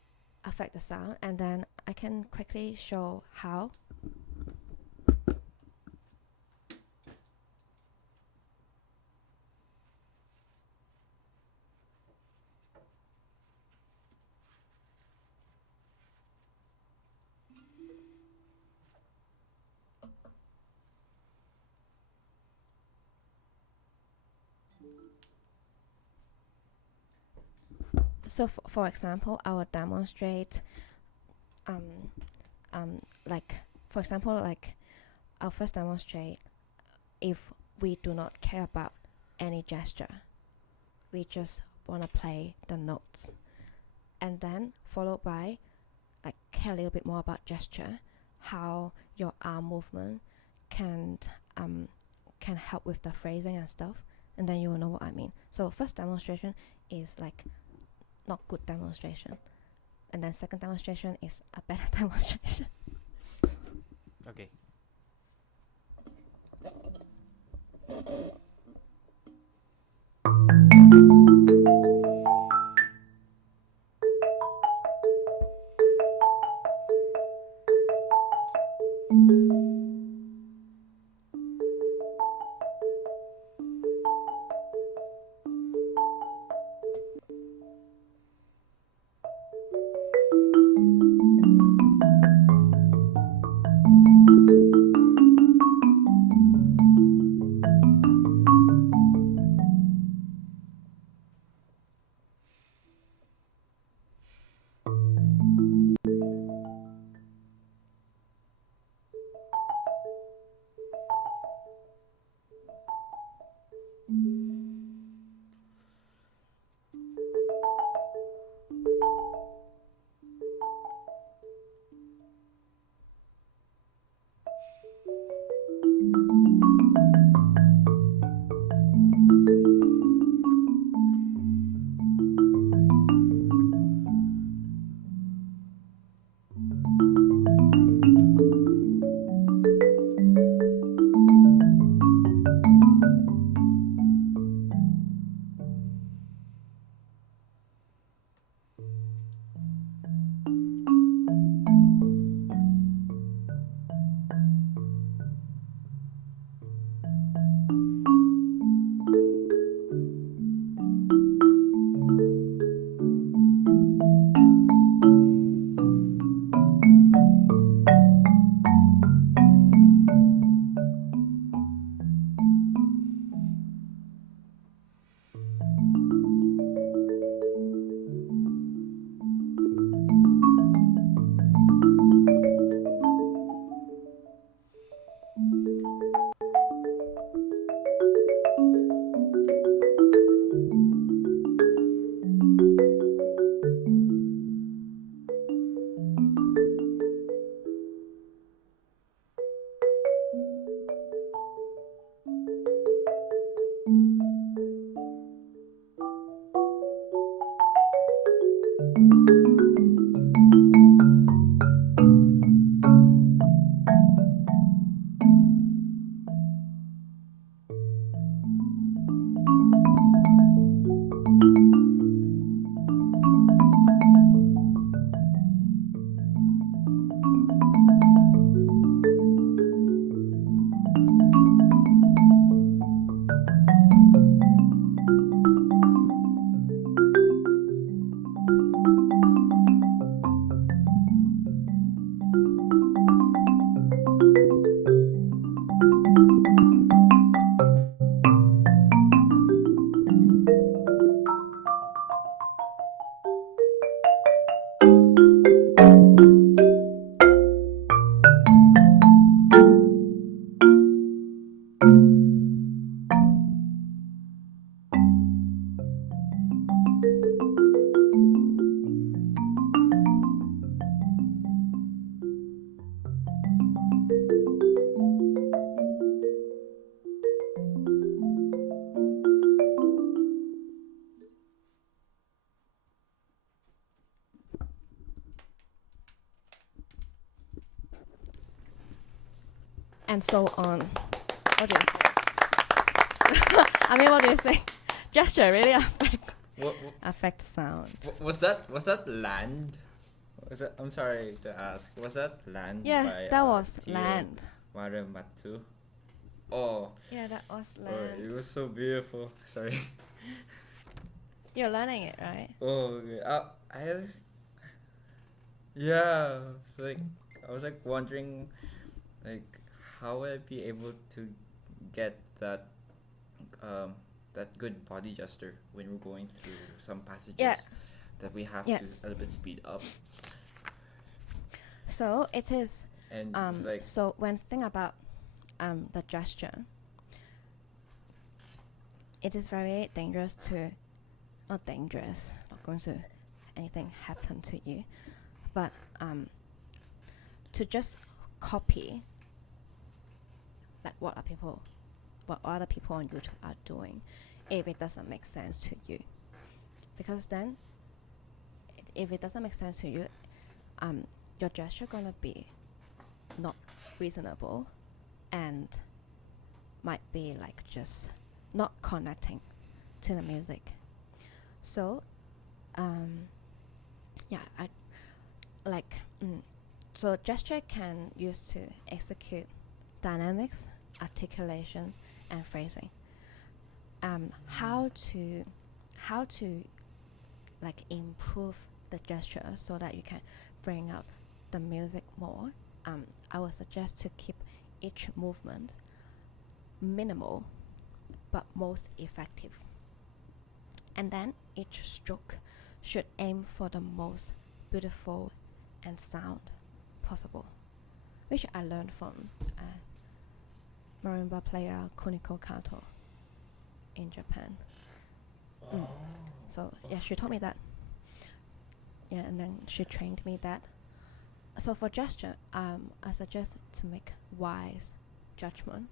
affect the sound, and then I can quickly show how. So for example, I will demonstrate for example, I'll first demonstrate if we do not care about any gesture, we just want to play the notes, and then followed by care a little bit more about gesture, how your arm movement can help with the phrasing and stuff, and then you will know what I mean. So first demonstration is not good demonstration, and then second demonstration is a better demonstration. Okay. And so on. What do you think? I mean, what do you think? Gesture really affects sound. Was that land? Was that, I'm sorry to ask. Was that land Yeah, by that was Tio land. Marematsu? Oh, Yeah, that was oh, it land. was so beautiful. Sorry. You're learning it, right? Oh, okay. I was, yeah, like I was like wondering, like how would I be able to get that that good body gesture when we're going through some passages Yeah. that we have to Yes. a little bit speed up. So it is. And it's like So when think about the gesture, it is very dangerous to, not dangerous, not going to anything happen to you, but to just copy like what other people on YouTube are doing, if it doesn't make sense to you, because then if it doesn't make sense to you, your gesture gonna be not reasonable and might be like just not connecting to the music. So so gesture can use to execute dynamics, articulations, and phrasing. How to like improve the gesture so that you can bring out the music more. I would suggest to keep each movement minimal but most effective, and then each stroke should aim for the most beautiful and sound possible, which I learned from marimba player Kuniko Kato in Japan. So yeah, she taught me that. Yeah, and then she trained me that. So for gesture, I suggest to make wise judgment.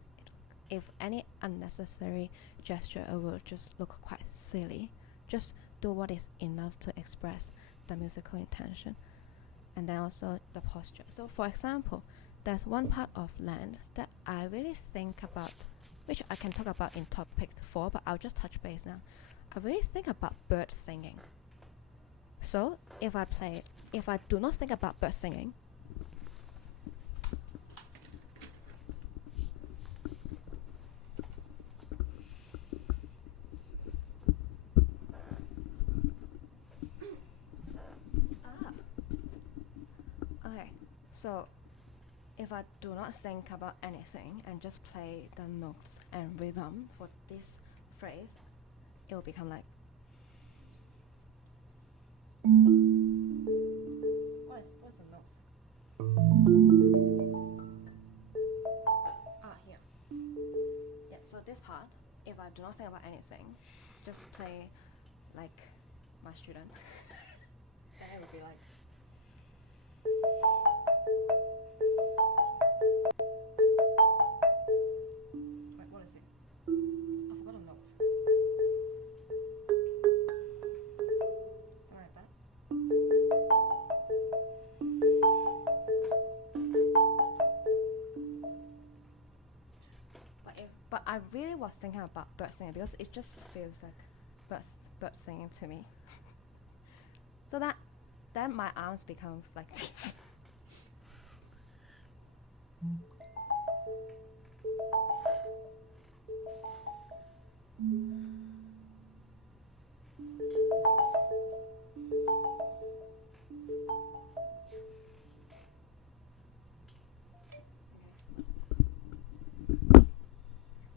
If any unnecessary gesture, it will just look quite silly. Just do what is enough to express the musical intention, and then also the posture. So for example, there's one part of land that I really think about, which I can talk about in topic 4, but I'll just touch base now. I really think about bird singing. So if I do not think about bird singing, okay, so if I do not think about anything and just play the notes and rhythm for this phrase, it will become like. What's the notes? Here. Yeah, so this part, if I do not think about anything, just play like my student, then it will be like. Wait, what is it? I forgot a note. Something like that. But I really was thinking about bird singing because it just feels like bird singing to me. So that then my arms becomes like this.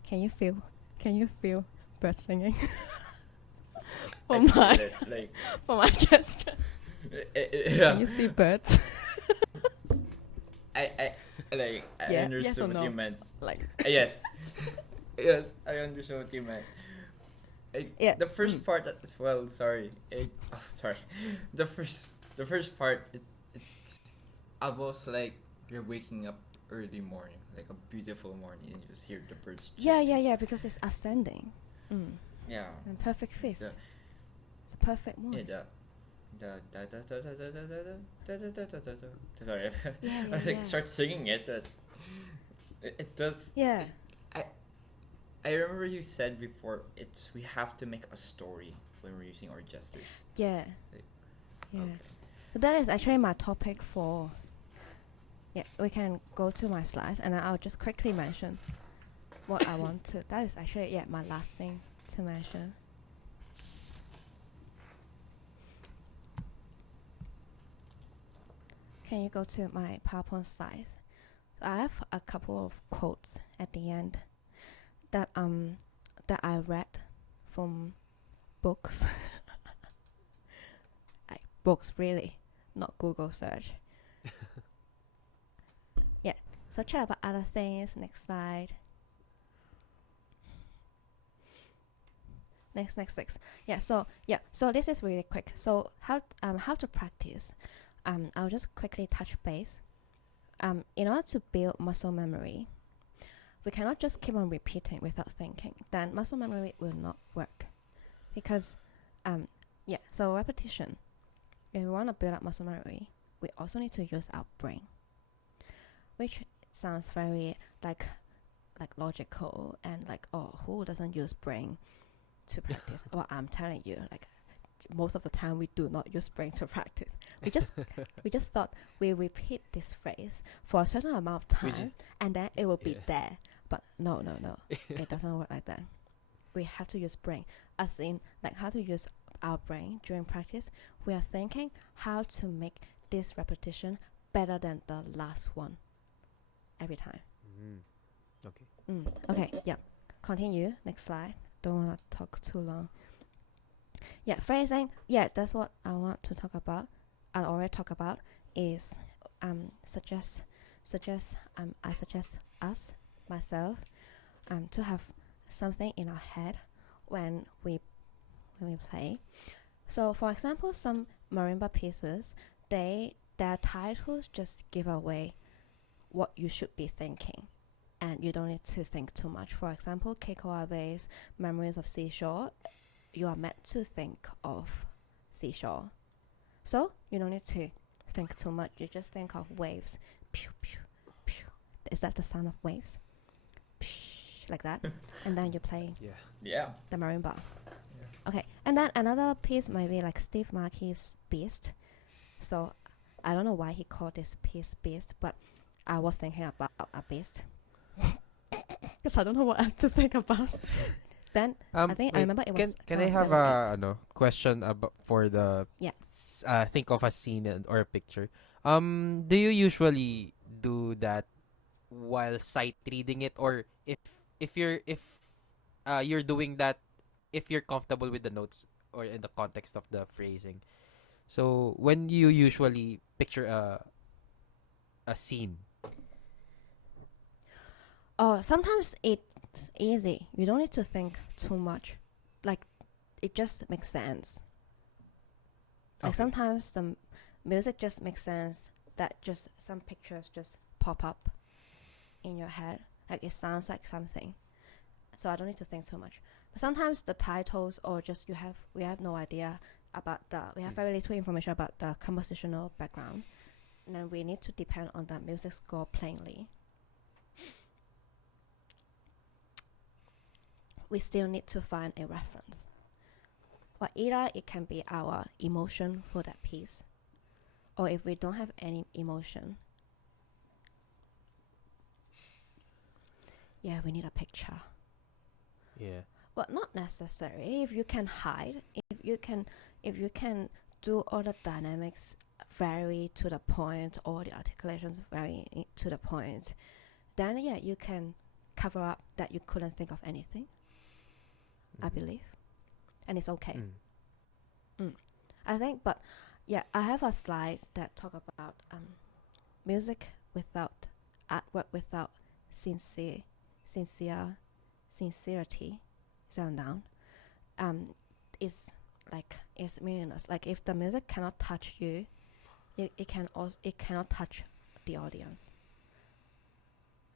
Can you feel bird singing? I feel it, like For my gesture. yeah. Can you see birds? I Yeah, understood yes or what no? you meant. Like Yes. Yes, I understood what you meant. Yeah. The first part as well. Sorry. Sorry. The first part. It's almost like you're waking up early morning, like a beautiful morning, and you just hear the birds. Yeah, because it's ascending. Yeah. And perfect fifth. The- It's a perfect moon. Yeah. Sorry, Yeah, I think yeah. start singing it, but it does. Yeah. I remember you said before we have to make a story when we're using our gestures. Yeah. Like, Yeah. okay. So that is actually my topic for. Yeah, we can go to my slides and I'll just quickly mention what I want to. That is actually my last thing to mention. Can you go to my PowerPoint slides? So I have a couple of quotes at the end that I read from books. Like books, really, not Google search. Yeah. So chat about other things. Next slide. Next. Yeah. So this is really quick. So how to practice? I'll just quickly touch base. In order to build muscle memory, we cannot just keep on repeating without thinking. Then muscle memory will not work, because So repetition. If we want to build up muscle memory, we also need to use our brain, which sounds very like logical and like, oh, who doesn't use brain to practice? Well, I'm telling you, like most of the time we do not use brain to practice. We just thought we repeat this phrase for a certain amount of time and then it will be there. But no, it doesn't work like that. We have to use brain, as in like how to use our brain during practice. We are thinking how to make this repetition better than the last one every time. Okay. Okay, yeah. Continue. Next slide. Don't want to talk too long. Yeah, phrasing. Yeah, that's what I want to talk about. I already talked about. is suggest suggest I suggest us myself to have something in our head when we play. So, for example, some marimba pieces, their titles just give away what you should be thinking, and you don't need to think too much. For example, Keiko Abe's Memories of Seashore, you are meant to think of seashore, so you don't need to think too much. You just think of waves. Pew, pew, pew. Is that the sound of waves? Psh, like that, and then you play Yeah. Yeah. the marimba. Okay, and then another piece might be like Steve Markey's Beast. So I don't know why he called this piece Beast, but I was thinking about a beast because I don't know what else to think about. Then I think I remember it was. Can I have a question about for the Yeah. think of a scene or a picture. Do you usually do that while sight reading it, or if you're doing that if you're comfortable with the notes or in the context of the phrasing? So when you usually picture a scene. Oh, sometimes it's easy. You don't need to think too much. Like it just makes sense. Like Okay. sometimes the music just makes sense. That just some pictures just pop up in your head. Like it sounds like something. So I don't need to think too much. But sometimes the titles or just we have no idea about we have very little information about the compositional background. And then we need to depend on the music score plainly. We still need to find a reference. Or either it can be our emotion for that piece, or if we don't have any emotion, yeah, we need a picture. Yeah. But not necessary. If you can hide, if you can do all the dynamics very to the point, or the articulations very to the point, then yeah, you can cover up that you couldn't think of anything. I believe, and it's okay. I think, but yeah, I have a slide that talk about music without artwork without sincerity. Is that a noun? Is like is meaningless. Like if the music cannot touch you, it cannot touch the audience.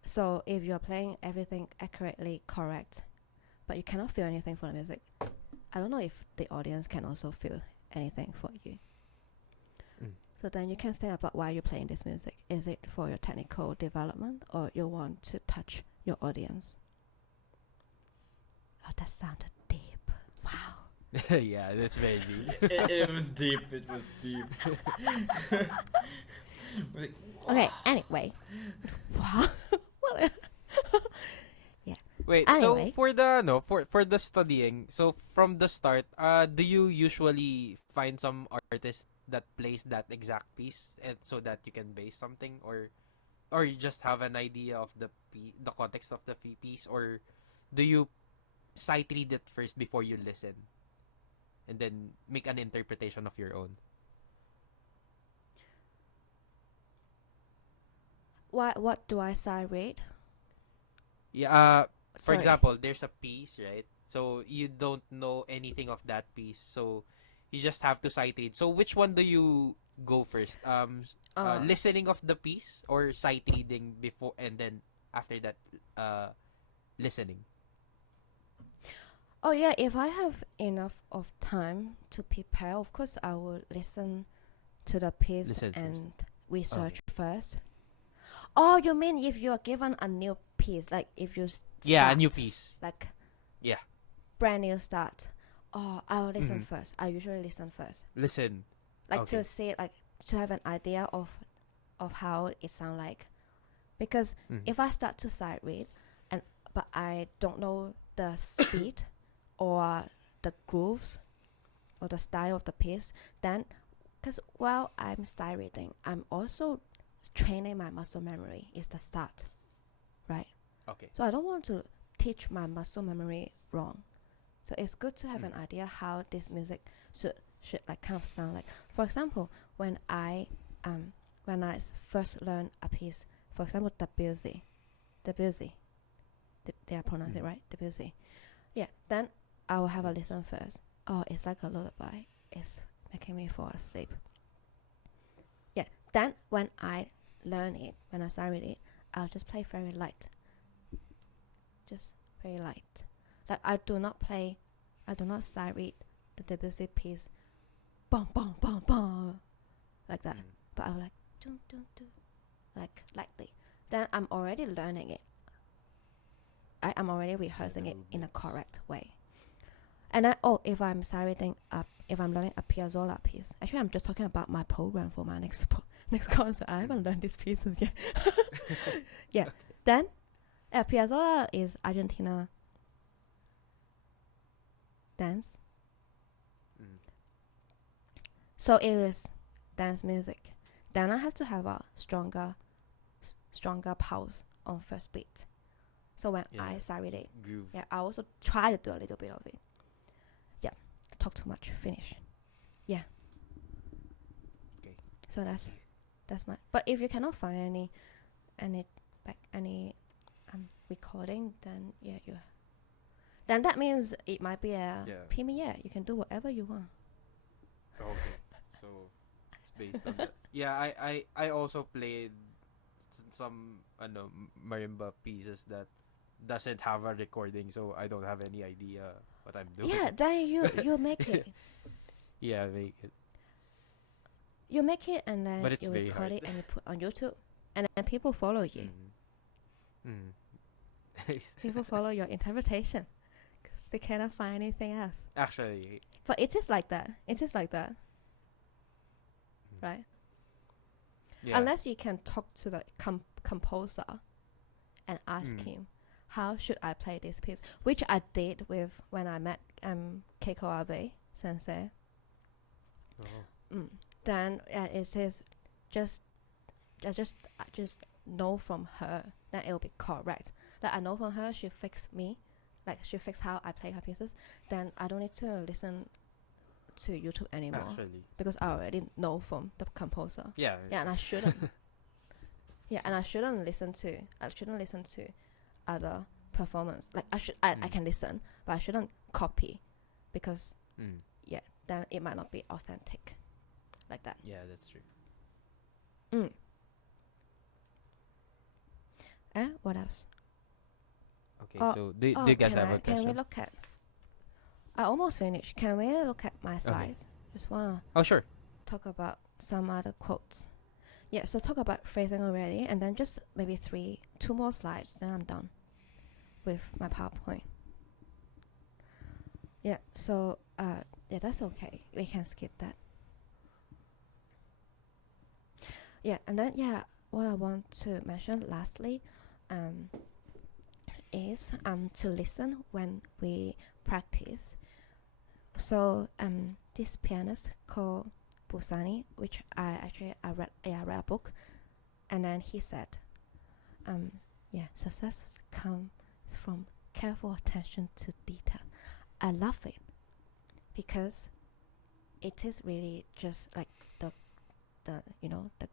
So if you're playing everything accurately correct, but you cannot feel anything from the music, I don't know if the audience can also feel anything for you. So then you can think about why you're playing this music. Is it for your technical development, or you want to touch your audience? Oh, that sounded deep. Wow. Yeah, that's very deep. It was deep. It was deep. Like, Okay, anyway. Wow. What Wait, Anyway. so for the for the studying, so from the start, do you usually find some artist that plays that exact piece, and so that you can base something, or you just have an idea of the context of the piece, or do you sight read it first before you listen, and then make an interpretation of your own? What do I side rate? Yeah. For Sorry. example, there's a piece, right? So you don't know anything of that piece, so you just have to sight read. So which one do you go first? Listening of the piece, or sight reading before, and then after that, listening. Oh yeah, if I have enough of time to prepare, of course I will listen to the piece Listen first. and research first. Oh, you mean if you are given a new piece, like if you Yeah, a start, new piece. like Yeah. brand new start. Oh, I will listen Mhm. first. I usually listen first, Listen. like Okay. to see, like to have an idea of how it sound like. Because if I start to sight read, but I don't know the speed or the grooves or the style of the piece, then because while I'm sight reading, I'm also training my muscle memory. Is the start, right? Okay. So I don't want to teach my muscle memory wrong. So it's good to have an idea how this music should like kind of sound like. For example, when I when I first learned a piece, for example, Debussy, did I pronounce it right? Debussy. Yeah, then I will have a listen first. Oh, it's like a lullaby. It's making me fall asleep. Yeah, then when I learn it, when I sight read it, I'll just play very light. Just very light. Like I do not sight read the Debussy piece, boom, boom, boom, boom, like that. But I'll like, dun, dun, dun, like lightly. Then I'm already learning it. I'm already rehearsing it in a correct way. And then, if I'm if I'm learning a Piazzolla piece, actually I'm just talking about my program for my next concert. I haven't learned these pieces yet. Yeah. Then, Piazzolla is Argentina dance. So it is dance music. Then I have to have a stronger pulse on first beat. So when I sight read it, groove. yeah, I also try to do a little bit of it. Yeah, talk too much. Finish. Yeah. Okay. So that's my. But if you cannot find any recording, then then that means it might be a premiere. You can do whatever you want. Okay. So it's based on that. Yeah, I also played some marimba pieces that doesn't have a recording, so I don't have any idea what I'm doing. Yeah, then you make it. Yeah, make it. You make it and then But it's you very record hard. it and you put on YouTube, and then people follow you. People follow your interpretation because they cannot find anything else. Actually, But it is like that. Right? yeah. Unless you can talk to the composer and ask him, how should I play this piece? Which I did with when I met Keiko Abe sensei. Then it says I just know from her that it will be correct. That I know from her, she fixed me, like she fixed how I play her pieces. Then I don't need to listen to YouTube anymore. Actually, because I already know from the composer. yeah. Yeah, and I shouldn't. Yeah, and I shouldn't listen to other performance. Like I can listen, but I shouldn't copy, because then it might not be authentic, like that. Yeah, that's true. What else? Okay, so do you guys have a question? Can we look at? I almost finished. Can we look at my slides? Just wanna Sure. talk about some other quotes. Yeah, so talk about phrasing already, and then just maybe two more slides, then I'm done with my PowerPoint. Yeah, so yeah, that's okay. We can skip that. Yeah, and then what I want to mention lastly, is to listen when we practice. So this pianist called Busani, which I read a book, and then he said, success comes from careful attention to detail. I love it because it is really just like the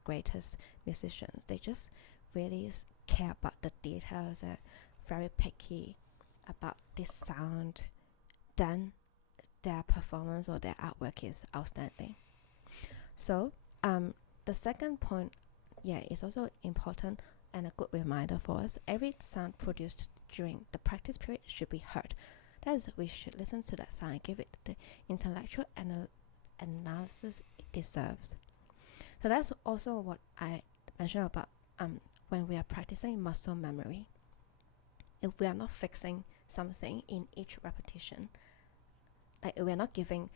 greatest musicians. They just really care about the details and very picky about this sound. Then their performance or their artwork is outstanding. So the second point, is also important and a good reminder for us. Every sound produced during the practice period should be heard. That is, we should listen to that sound and give it the intellectual analysis it deserves. So that's also what I mentioned about when we are practicing muscle memory. If we are not fixing something in each repetition, like we are not giving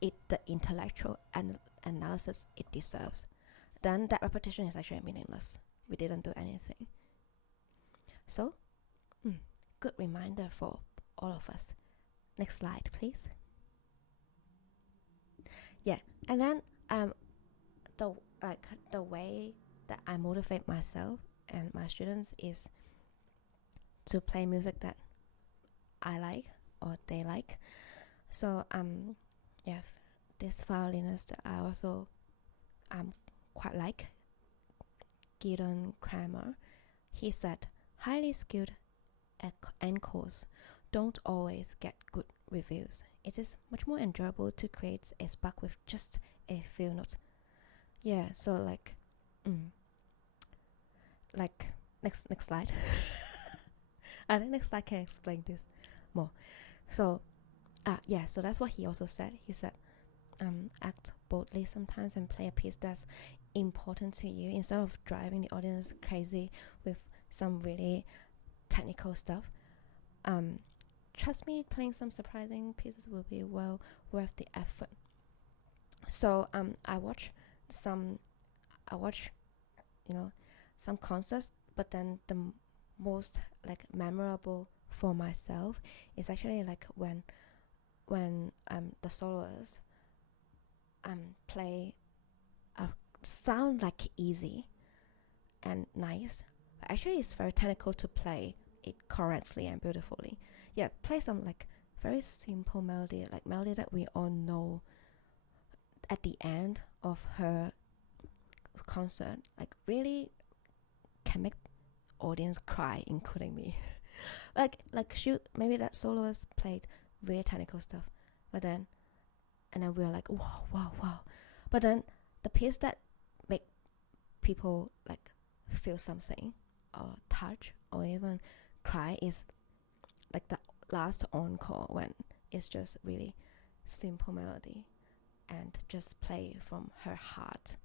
it the intellectual analysis it deserves, then that repetition is actually meaningless. We didn't do anything. So, good reminder for all of us. Next slide, please. Yeah, and then the way that I motivate myself and my students is to play music that I like or they like. So this violinist I also quite like, Gideon Kramer. He said, highly skilled encores don't always get good reviews. It is much more enjoyable to create a spark with just a few notes. Yeah, so like next slide. I think next slide can explain this more. So yeah, so that's what he also said. He said, act boldly sometimes and play a piece that's important to you instead of driving the audience crazy with some really technical stuff. Trust me, playing some surprising pieces will be well worth the effort. So I watch some some concerts, but then the most like memorable for myself is actually like when the soloists play sound like easy and nice, but actually it's very technical to play it correctly and beautifully. Yeah, play some like very simple melody, like melody that we all know at the end of her concert, like really can make audience cry, including me. like shoot, maybe that soloist played really technical stuff, but then and then we were like wow, but then the piece that make people like feel something or touch or even cry is like the last encore, when it's just really simple melody and just play from her heart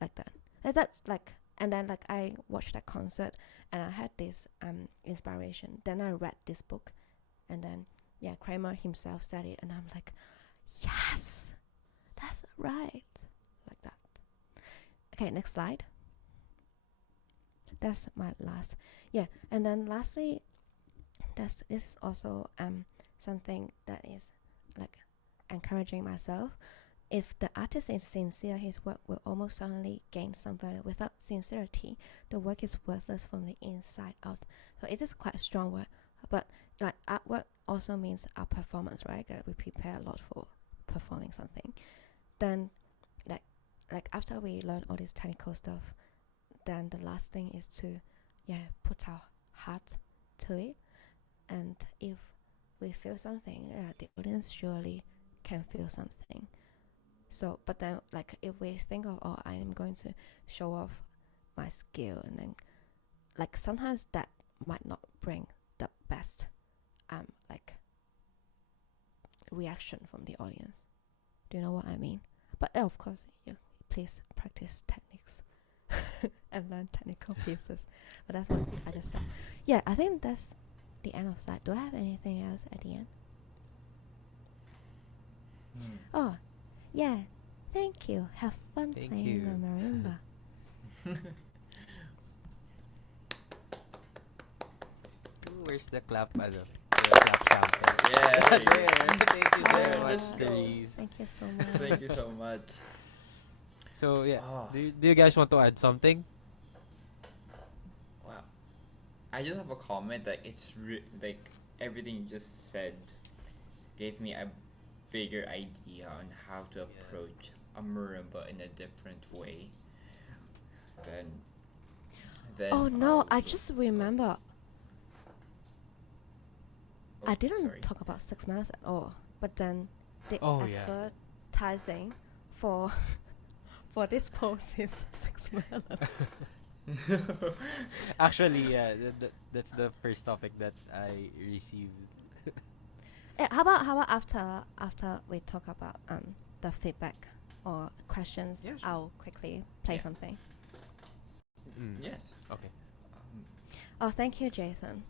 like that. That's like, and then like I watched that concert and I had this inspiration. Then I read this book, and then yeah, Kramer himself said it, and I'm like, yes, that's right, like that. Okay, next slide. That's my last. Yeah, and then lastly, this is also something that is like encouraging myself. If the artist is sincere, his work will almost certainly gain some value. Without sincerity, the work is worthless from the inside out. So it is quite a strong word, but like artwork also means our performance, right? We prepare a lot for performing something. Then, like after we learn all this technical stuff, then the last thing is to, put our heart to it. And if we feel something, the audience surely can feel something. So, but then, like, if we think of, oh, I am going to show off my skill, and then, like, sometimes that might not bring the best, like, reaction from the audience. Do you know what I mean? But of course, please practice techniques and learn technical pieces. But that's what I just said. Yeah, I think that's the end of that. Do I have anything else at the end? Oh, yeah. Thank you. Have fun Thank playing you. the marimba. Ooh, where's the clap? The clap sample. Yeah, there you There. go. Thank you very much, Let's go. Therese. Thank you so much. Thank you so much. So yeah, Oh, do you guys want to add something? wow. I just have a comment that like everything you just said gave me a bigger idea on how to approach a marimba in a different way than Oh no, I just remember. oh, I didn't sorry. talk about 6 minutes at all. But then the Oh, yeah. advertising for for this post is 6 minutes. Actually, yeah, that's the first topic that I received. How about after we talk about the feedback or questions, Yeah, sure. I'll quickly play Yeah. something. Yes. Okay. Oh, thank you, Jason.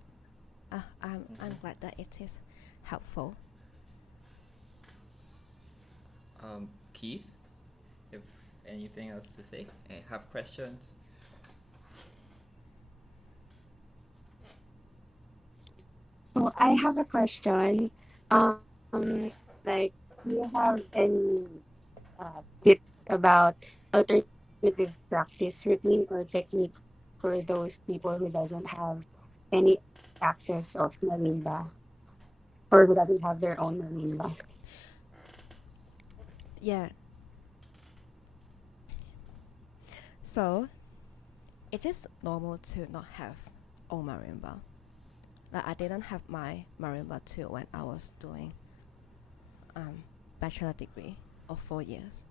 I'm glad that it is helpful. Keith, if anything else to say, have questions? So I have a question. Like, do you have any tips about alternative practice routine or technique for those people who doesn't have any access of marimba or who doesn't have their own marimba? Yeah. So it is normal to not have own marimba. Like I didn't have my marimba too when I was doing bachelor degree of 4 years.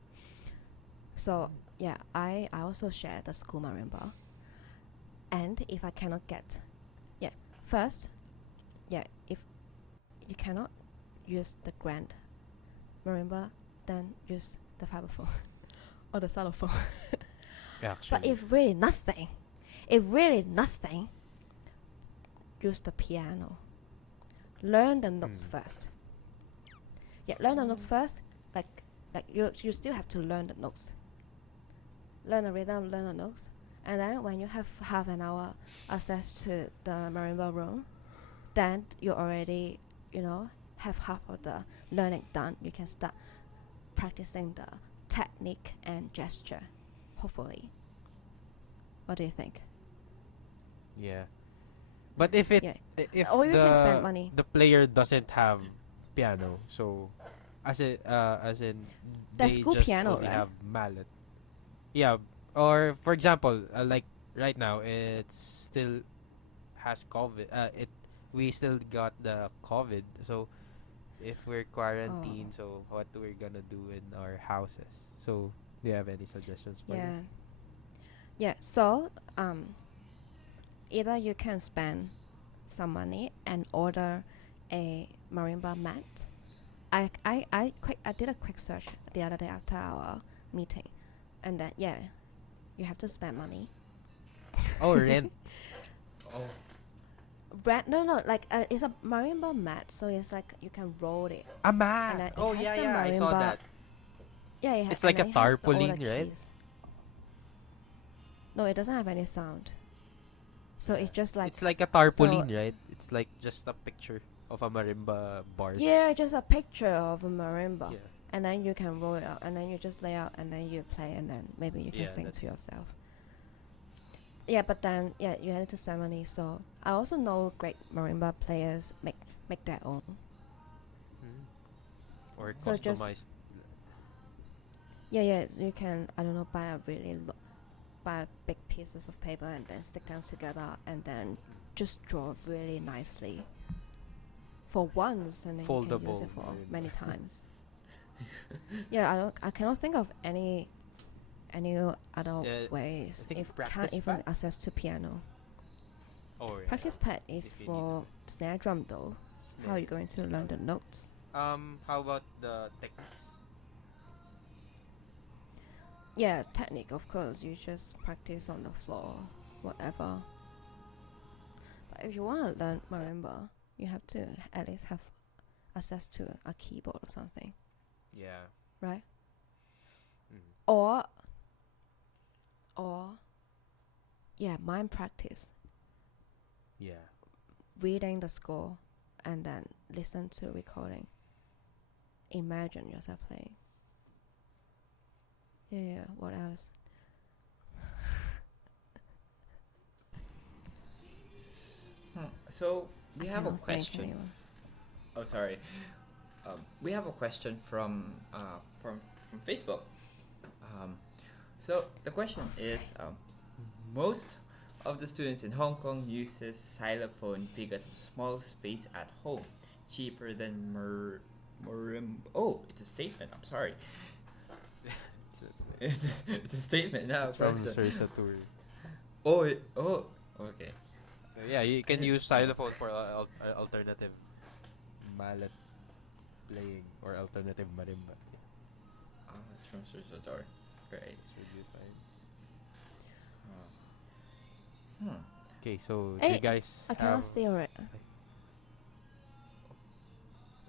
So yeah, I also share the school marimba. And if I cannot get, yeah, first, yeah, if you cannot use the grand marimba, then use the vibraphone or the xylophone. But Actually. if really nothing, use the piano. Learn the notes first. Yeah, learn the notes first. Like you still have to learn the notes. Learn the rhythm, learn the notes, and then when you have half an hour access to the marimba room, then you already have half of the learning done. You can start practicing the technique and gesture. Hopefully. What do you think? Yeah. But if it Yeah. if Or you can spend money. the player doesn't have piano, so as in There's they school just piano, only right? have mallet. Yeah. Or for example, like right now it's still has COVID. It we still got the COVID. So if we're quarantined, so what we're gonna do in our houses? So do you have any suggestions for Yeah. them? Yeah. So either you can spend some money and order a marimba mat. I did a quick search the other day after our meeting, and then yeah, you have to spend money. Oh, rent. Oh, No, like it's a marimba mat, so it's like you can roll it, A and mat. then it Oh has yeah, the yeah, I saw marimba. that. Yeah, It's and like a then it has all the tarpaulin, right? keys. No, it doesn't have any sound, so Yeah. it's just like It's like a so. tarpaulin, right? It's like just a picture of a marimba bars. Yeah, just a picture of a marimba. Yeah. And then you can roll it out, and then you just lay out, and then you play, and then maybe you can Yeah, sing to that's yourself. Yeah, but then yeah, you need to spend money. So I also know great marimba players make their own. Or So just customized. yeah, you can buy buy big pieces of paper and then stick them together, and then just draw really nicely for once, and then you can use Foldable it for marimba. many times. Yeah, I cannot think of any other ways. I think If practice can't even pad? access to piano. Oh yeah. Practice pad is If you need for snare drum though. How are you going to learn the notes? How about the techniques? Yeah, technique of course. You just practice on the floor, whatever. But if you want to learn marimba, you have to at least have access to a keyboard or something, Yeah. right? Mm. Or yeah, mind practice, Yeah. reading the score, and then listen to recording. Imagine yourself playing. Yeah, what else? So we I have a cannot think question. anyone. Oh, sorry. We have a question from Facebook. Um, so the question is, most of the students in Hong Kong uses xylophone because of small space at home, cheaper than Oh, it's a statement. I'm sorry. It's a statement, not a It's from question. Sir Satur. Oh, okay. So yeah, you can use xylophone for alternative mallet playing or alternative marimba. It's from Sir Sator. Right. Should be fine. Hmm. Okay, so do Hey, you guys I have? cannot see it.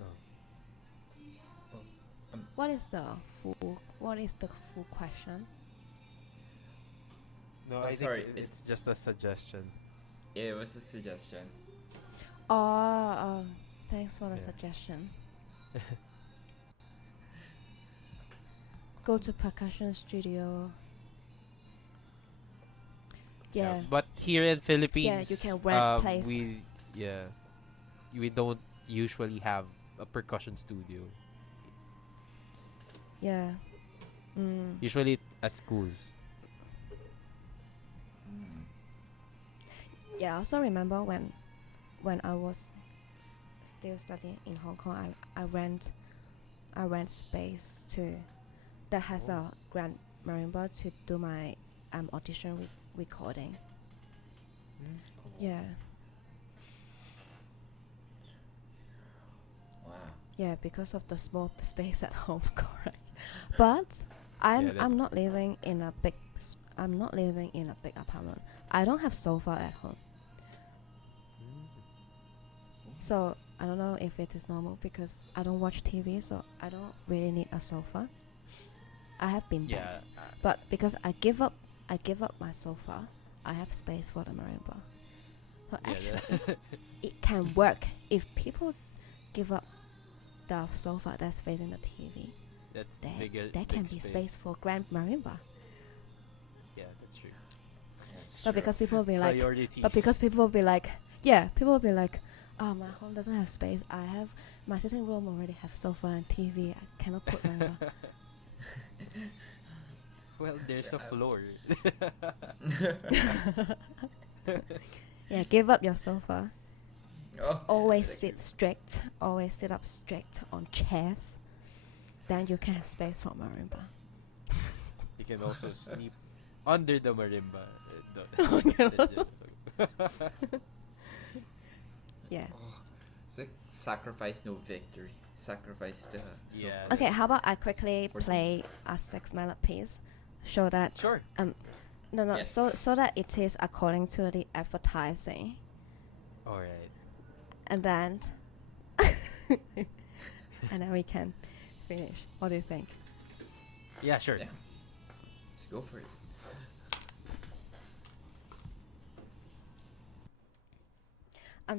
Oh. What is the full question? No, Oh, I sorry, think it's just a suggestion. Yeah, it was a suggestion. Oh, thanks for the Yeah. suggestion. Go to percussion studio. Yeah. But here in Philippines, you can rent place. we don't usually have a percussion studio. Yeah. Usually at schools. yeah, I also remember when I was still studying in Hong Kong, I rent space to that has a grand marimba to do my audition recording. Mm. Yeah, Wow. yeah, because of the small space at home, correct. But I'm Yeah, that. I'm not living in a big I'm not living in a big apartment. I don't have sofa at home, Mm. so I don't know if it is normal because I don't watch TV, so I don't really need a sofa. I have beanbags, Yeah. but because I give up my sofa, I have space for the marimba. So Yeah. actually, it can work if people give up the sofa that's facing the TV. That's There, big. there can Big be space. space for grand marimba. Yeah, that's true. That's But true. because people will be like, Priorities. but because people will be like, yeah, people will be like, oh, my home doesn't have space. I have my sitting room already have sofa and TV. I cannot put marimba. Well, there's a Yeah, floor. Yeah, give up your sofa. oh, Always like, sit straight. Always sit up straight on chairs. Then you can have space for marimba. You can also sleep under the marimba. Oh, no. That's just. Yeah. oh, it's like sacrifice no victory. Sacrifice the Yeah. sofa. Okay, how about I quickly For the- play a 6-minute piece, show that Sure. no, Yes. so that it is according to the advertising, All right. and then and then we can finish. What do you think? Yeah, sure. Yeah. Let's go for it.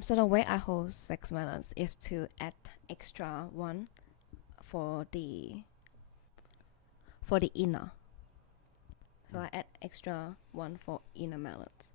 So the way I hold 6 minutes is to add extra one for the inner. So I add extra one for inner melons.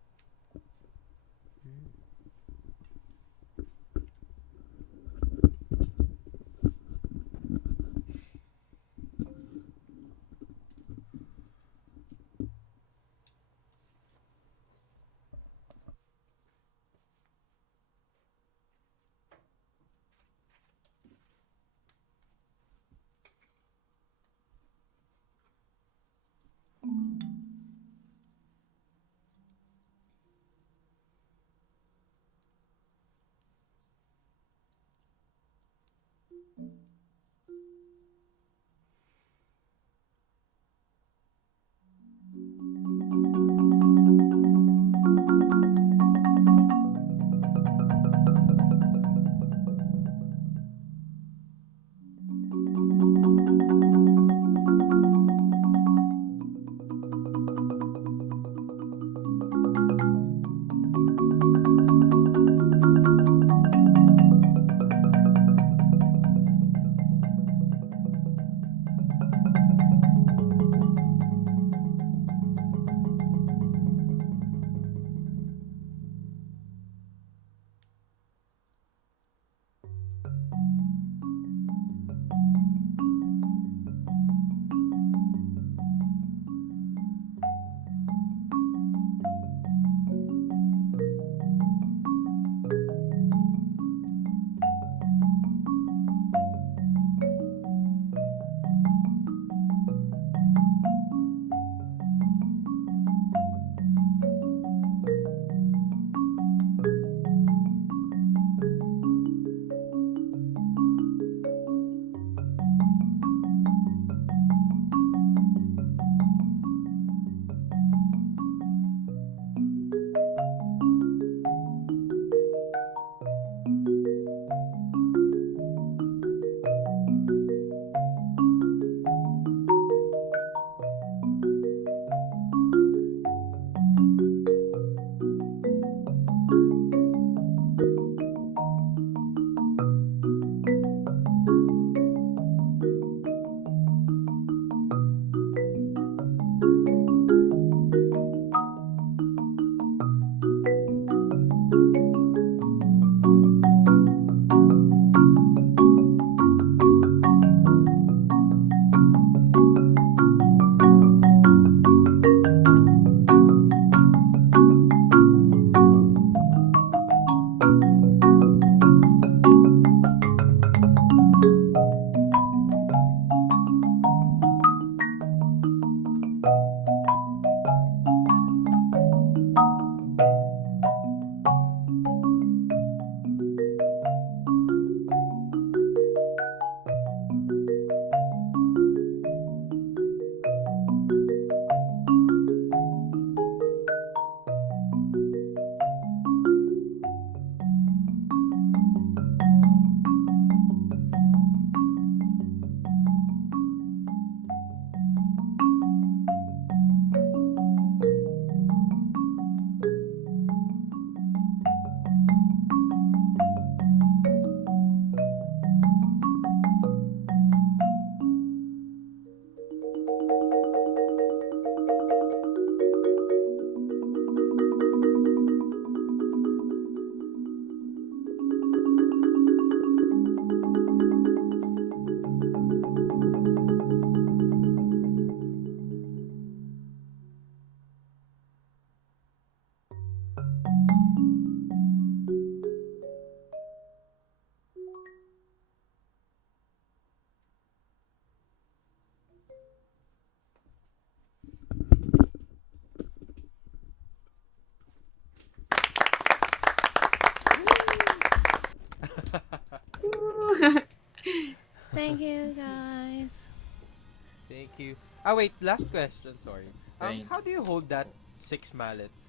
Thank you. Ah, wait. Last question. Sorry. Thank How do you hold that 6 mallets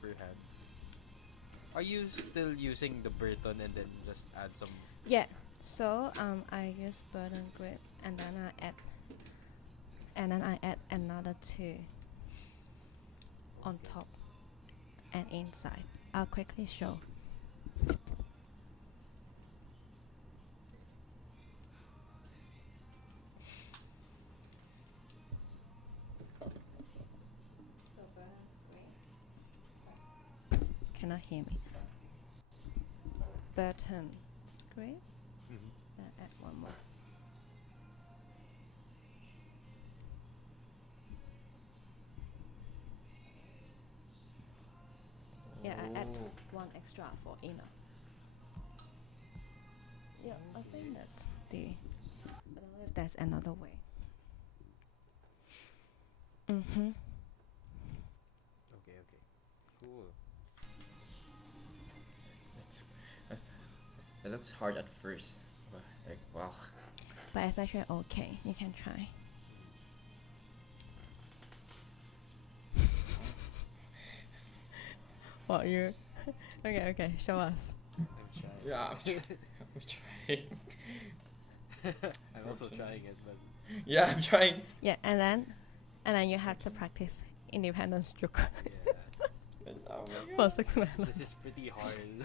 per hand? Are you still using the Burton and then just add some? Yeah. So I use burden grip and then I add another two on top and inside. I'll quickly show. Cannot hear me. Burton grip. Mhm. Add one more. Yeah, I add Oh. one extra for inner. Yeah, I think that's the. I don't know if there's another way. Mm-hmm. Okay. Cool. It's, uh, it looks hard at first. But like, wow. But it's actually okay. You can try. What you? Okay. Show us. I'm trying. Yeah, I'm trying. I'm also Okay. trying it, but Yeah, I'm trying. Yeah, and then you have to practice independent stroke yeah, Oh my for god. 6 minutes. this is pretty hard.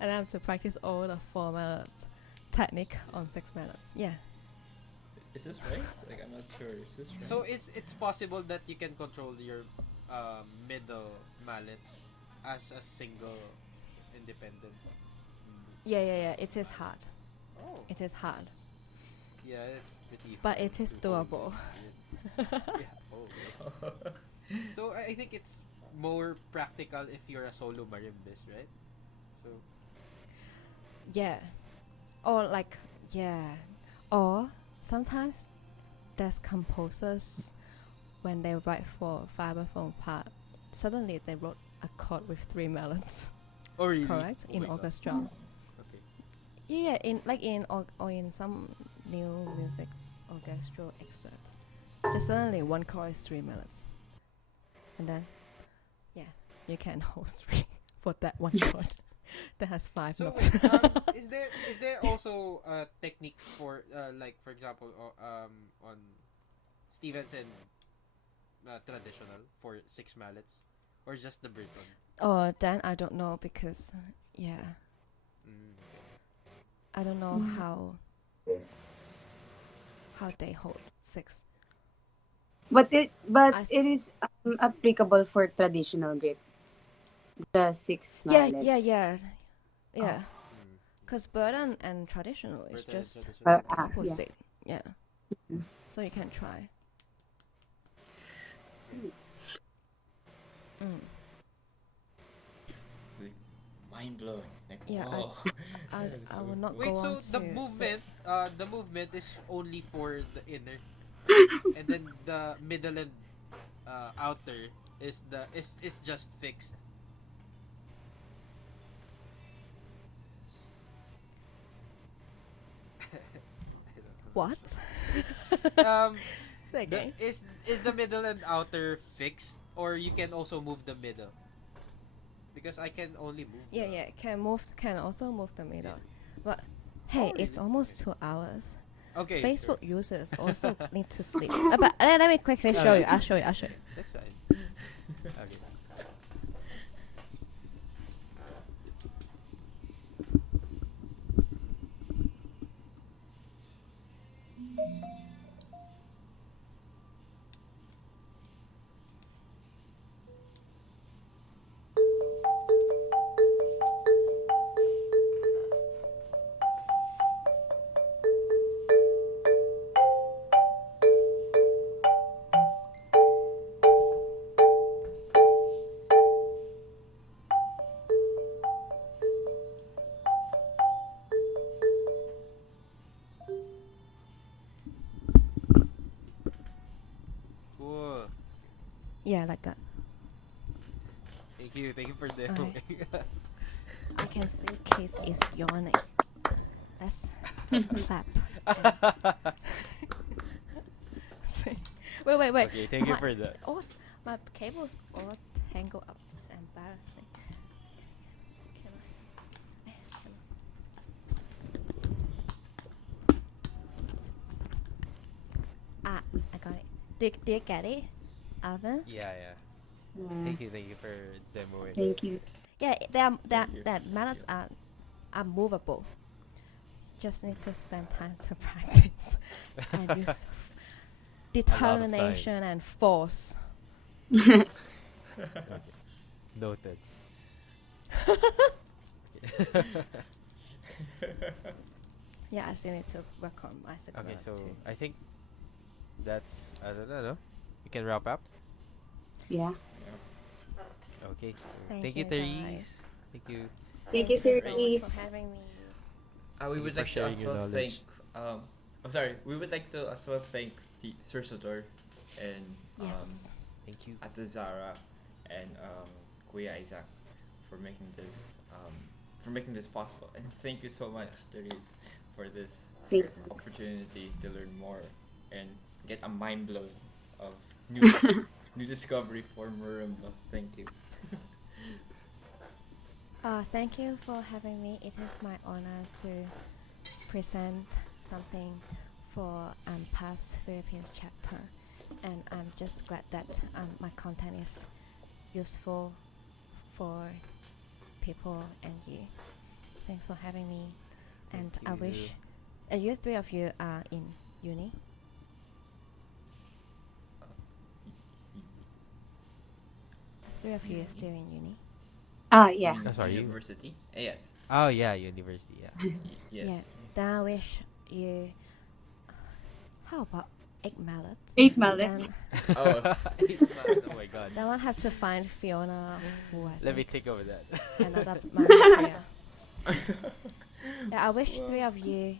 And I have to practice all the 4 minutes technique on 6 minutes. Yeah. Is this right? Like, I'm not sure. Is this right? So it's possible that you can control your middle mallet as a single independent. Yeah. It is hard. Oh. It is hard. Yeah, it's pretty. But hard it is to hold doable. it. Yeah. Oh. So I think it's more practical if you're a solo marimbis, right? So Yeah. Or like, yeah. Or sometimes there's composers when they write for vibraphone part, suddenly they wrote a chord with 3 melons. oh really? Correct? Oh In my God. orchestra. Okay. Yeah, or in some new music orchestral excerpt. Just suddenly one chord is 3 melons. And then you can hold 3 for that one chord that has 5 So notes. is there also a technique for like for example on Stevenson traditional for 6 mallets or just the Burton? Oh, then I don't know because I don't know how they hold 6. But it I s- is applicable for traditional grip. The 6 Yeah, mallet. yeah. Oh. Because burden and traditional is Burton and just traditional. Yeah. opposite. Yeah. Mhm. So you can try. Like, mind blowing. Like, Yeah, whoa. I will not Wait, go so on the to movement, six. the movement is only for the inner, and then the middle and outer is just fixed. I don't know. What? Um, Say again. is the middle and outer fixed, or you can also move the middle? Because I can only move. Yeah. Can also move the middle. But hey, it's really? almost 2 hours. Okay. Facebook sure. users also need to sleep. But let me quickly show you. I'll show you. That's fine. Okay. Cool. Yeah, like that. Thank you. Thank you for demoing. I can see Keith is yawning. Let's clap. Wait. Okay, thank you My, for that. oh, my cable's all tangled up. It's embarrassing. Can Ah, I got it. Do you get it, Alvin? Yeah, yeah. Yeah. Thank you for demoing. Thank you. Yeah, Thank you. that Thank mallets you. are movable. Just need to spend time to practice and use determination and force. Okay, noted. Yeah, I still need to work on my Okay, success so too. I think that's I don't know. We can wrap up. Yeah. Yeah. Okay. Thank Thank you, you, guys. Therese. Thank you. Thank you, Thank you so much for Therese. having me. We Thank you would for like to sharing as your well thank. knowledge. Um, sorry. We would like to as well thank the Sir Sotor and Yes. Thank you. Ate Zara and Kuya Isaac for making this possible. And thank you so much, Therese, for this Thank opportunity to learn more and get a mind blown of new new discovery for marimba. Thank you. Thank you for having me. It is my honor to present something for past Philippines chapter, and I'm just glad that my content is useful for people and you. Thanks for having me, and Thank I you. wish you three of you are in uni. Three of you are still in uni. You Yeah. mean Sorry. university? Yes. Oh yeah, university. Yeah. Yes. Yeah. Then I wish you. How about 8 mallets? 8 mallets. Then Oh. Oh my god. then I'll have to find Fiona Fu. I Let me think. think over that. Another Malaysia. Yeah, I wish three of you.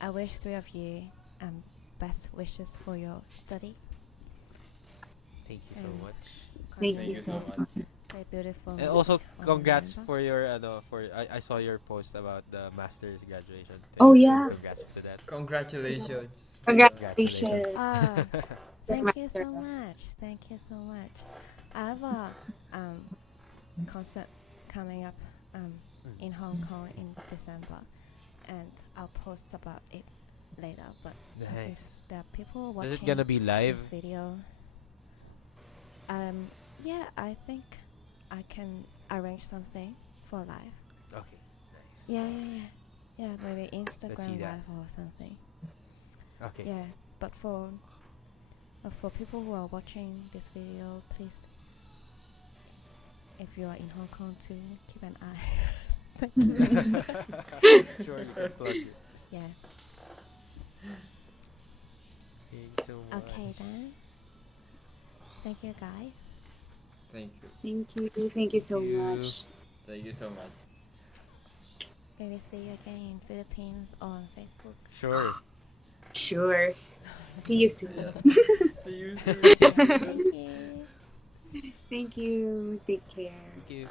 I wish three of you best wishes for your study. Thank you so And much. Thank Thank you you so so much. much. Very beautiful. And music also on congrats marimba. for your for I saw your post about the master's graduation. Oh, So yeah. congrats to that. Congratulations. Congratulations. Congratulations. Ah, Your thank you master. so much. Thank you so much. I have a concert coming up in Hong Kong in December, and I'll post about it later. But if Nice. there are people Is watching it gonna be live? this video, yeah, I think I can arrange something for live. Okay. Nice. Yeah, maybe Instagram that. live or something. Okay. Yeah, but for people who are watching this video, please, if you are in Hong Kong too, keep an eye. Thank you. Sure, you can plug it. Yeah. Thank you so much. Okay then. Thank you guys. Thank you. Thank you. Thank you so Thank you. much. Thank you so much. Maybe see you again in Philippines or on Facebook. Sure. Sure. See you soon. Yeah. See you soon. Thank you. Thank you. Take care. Thank you.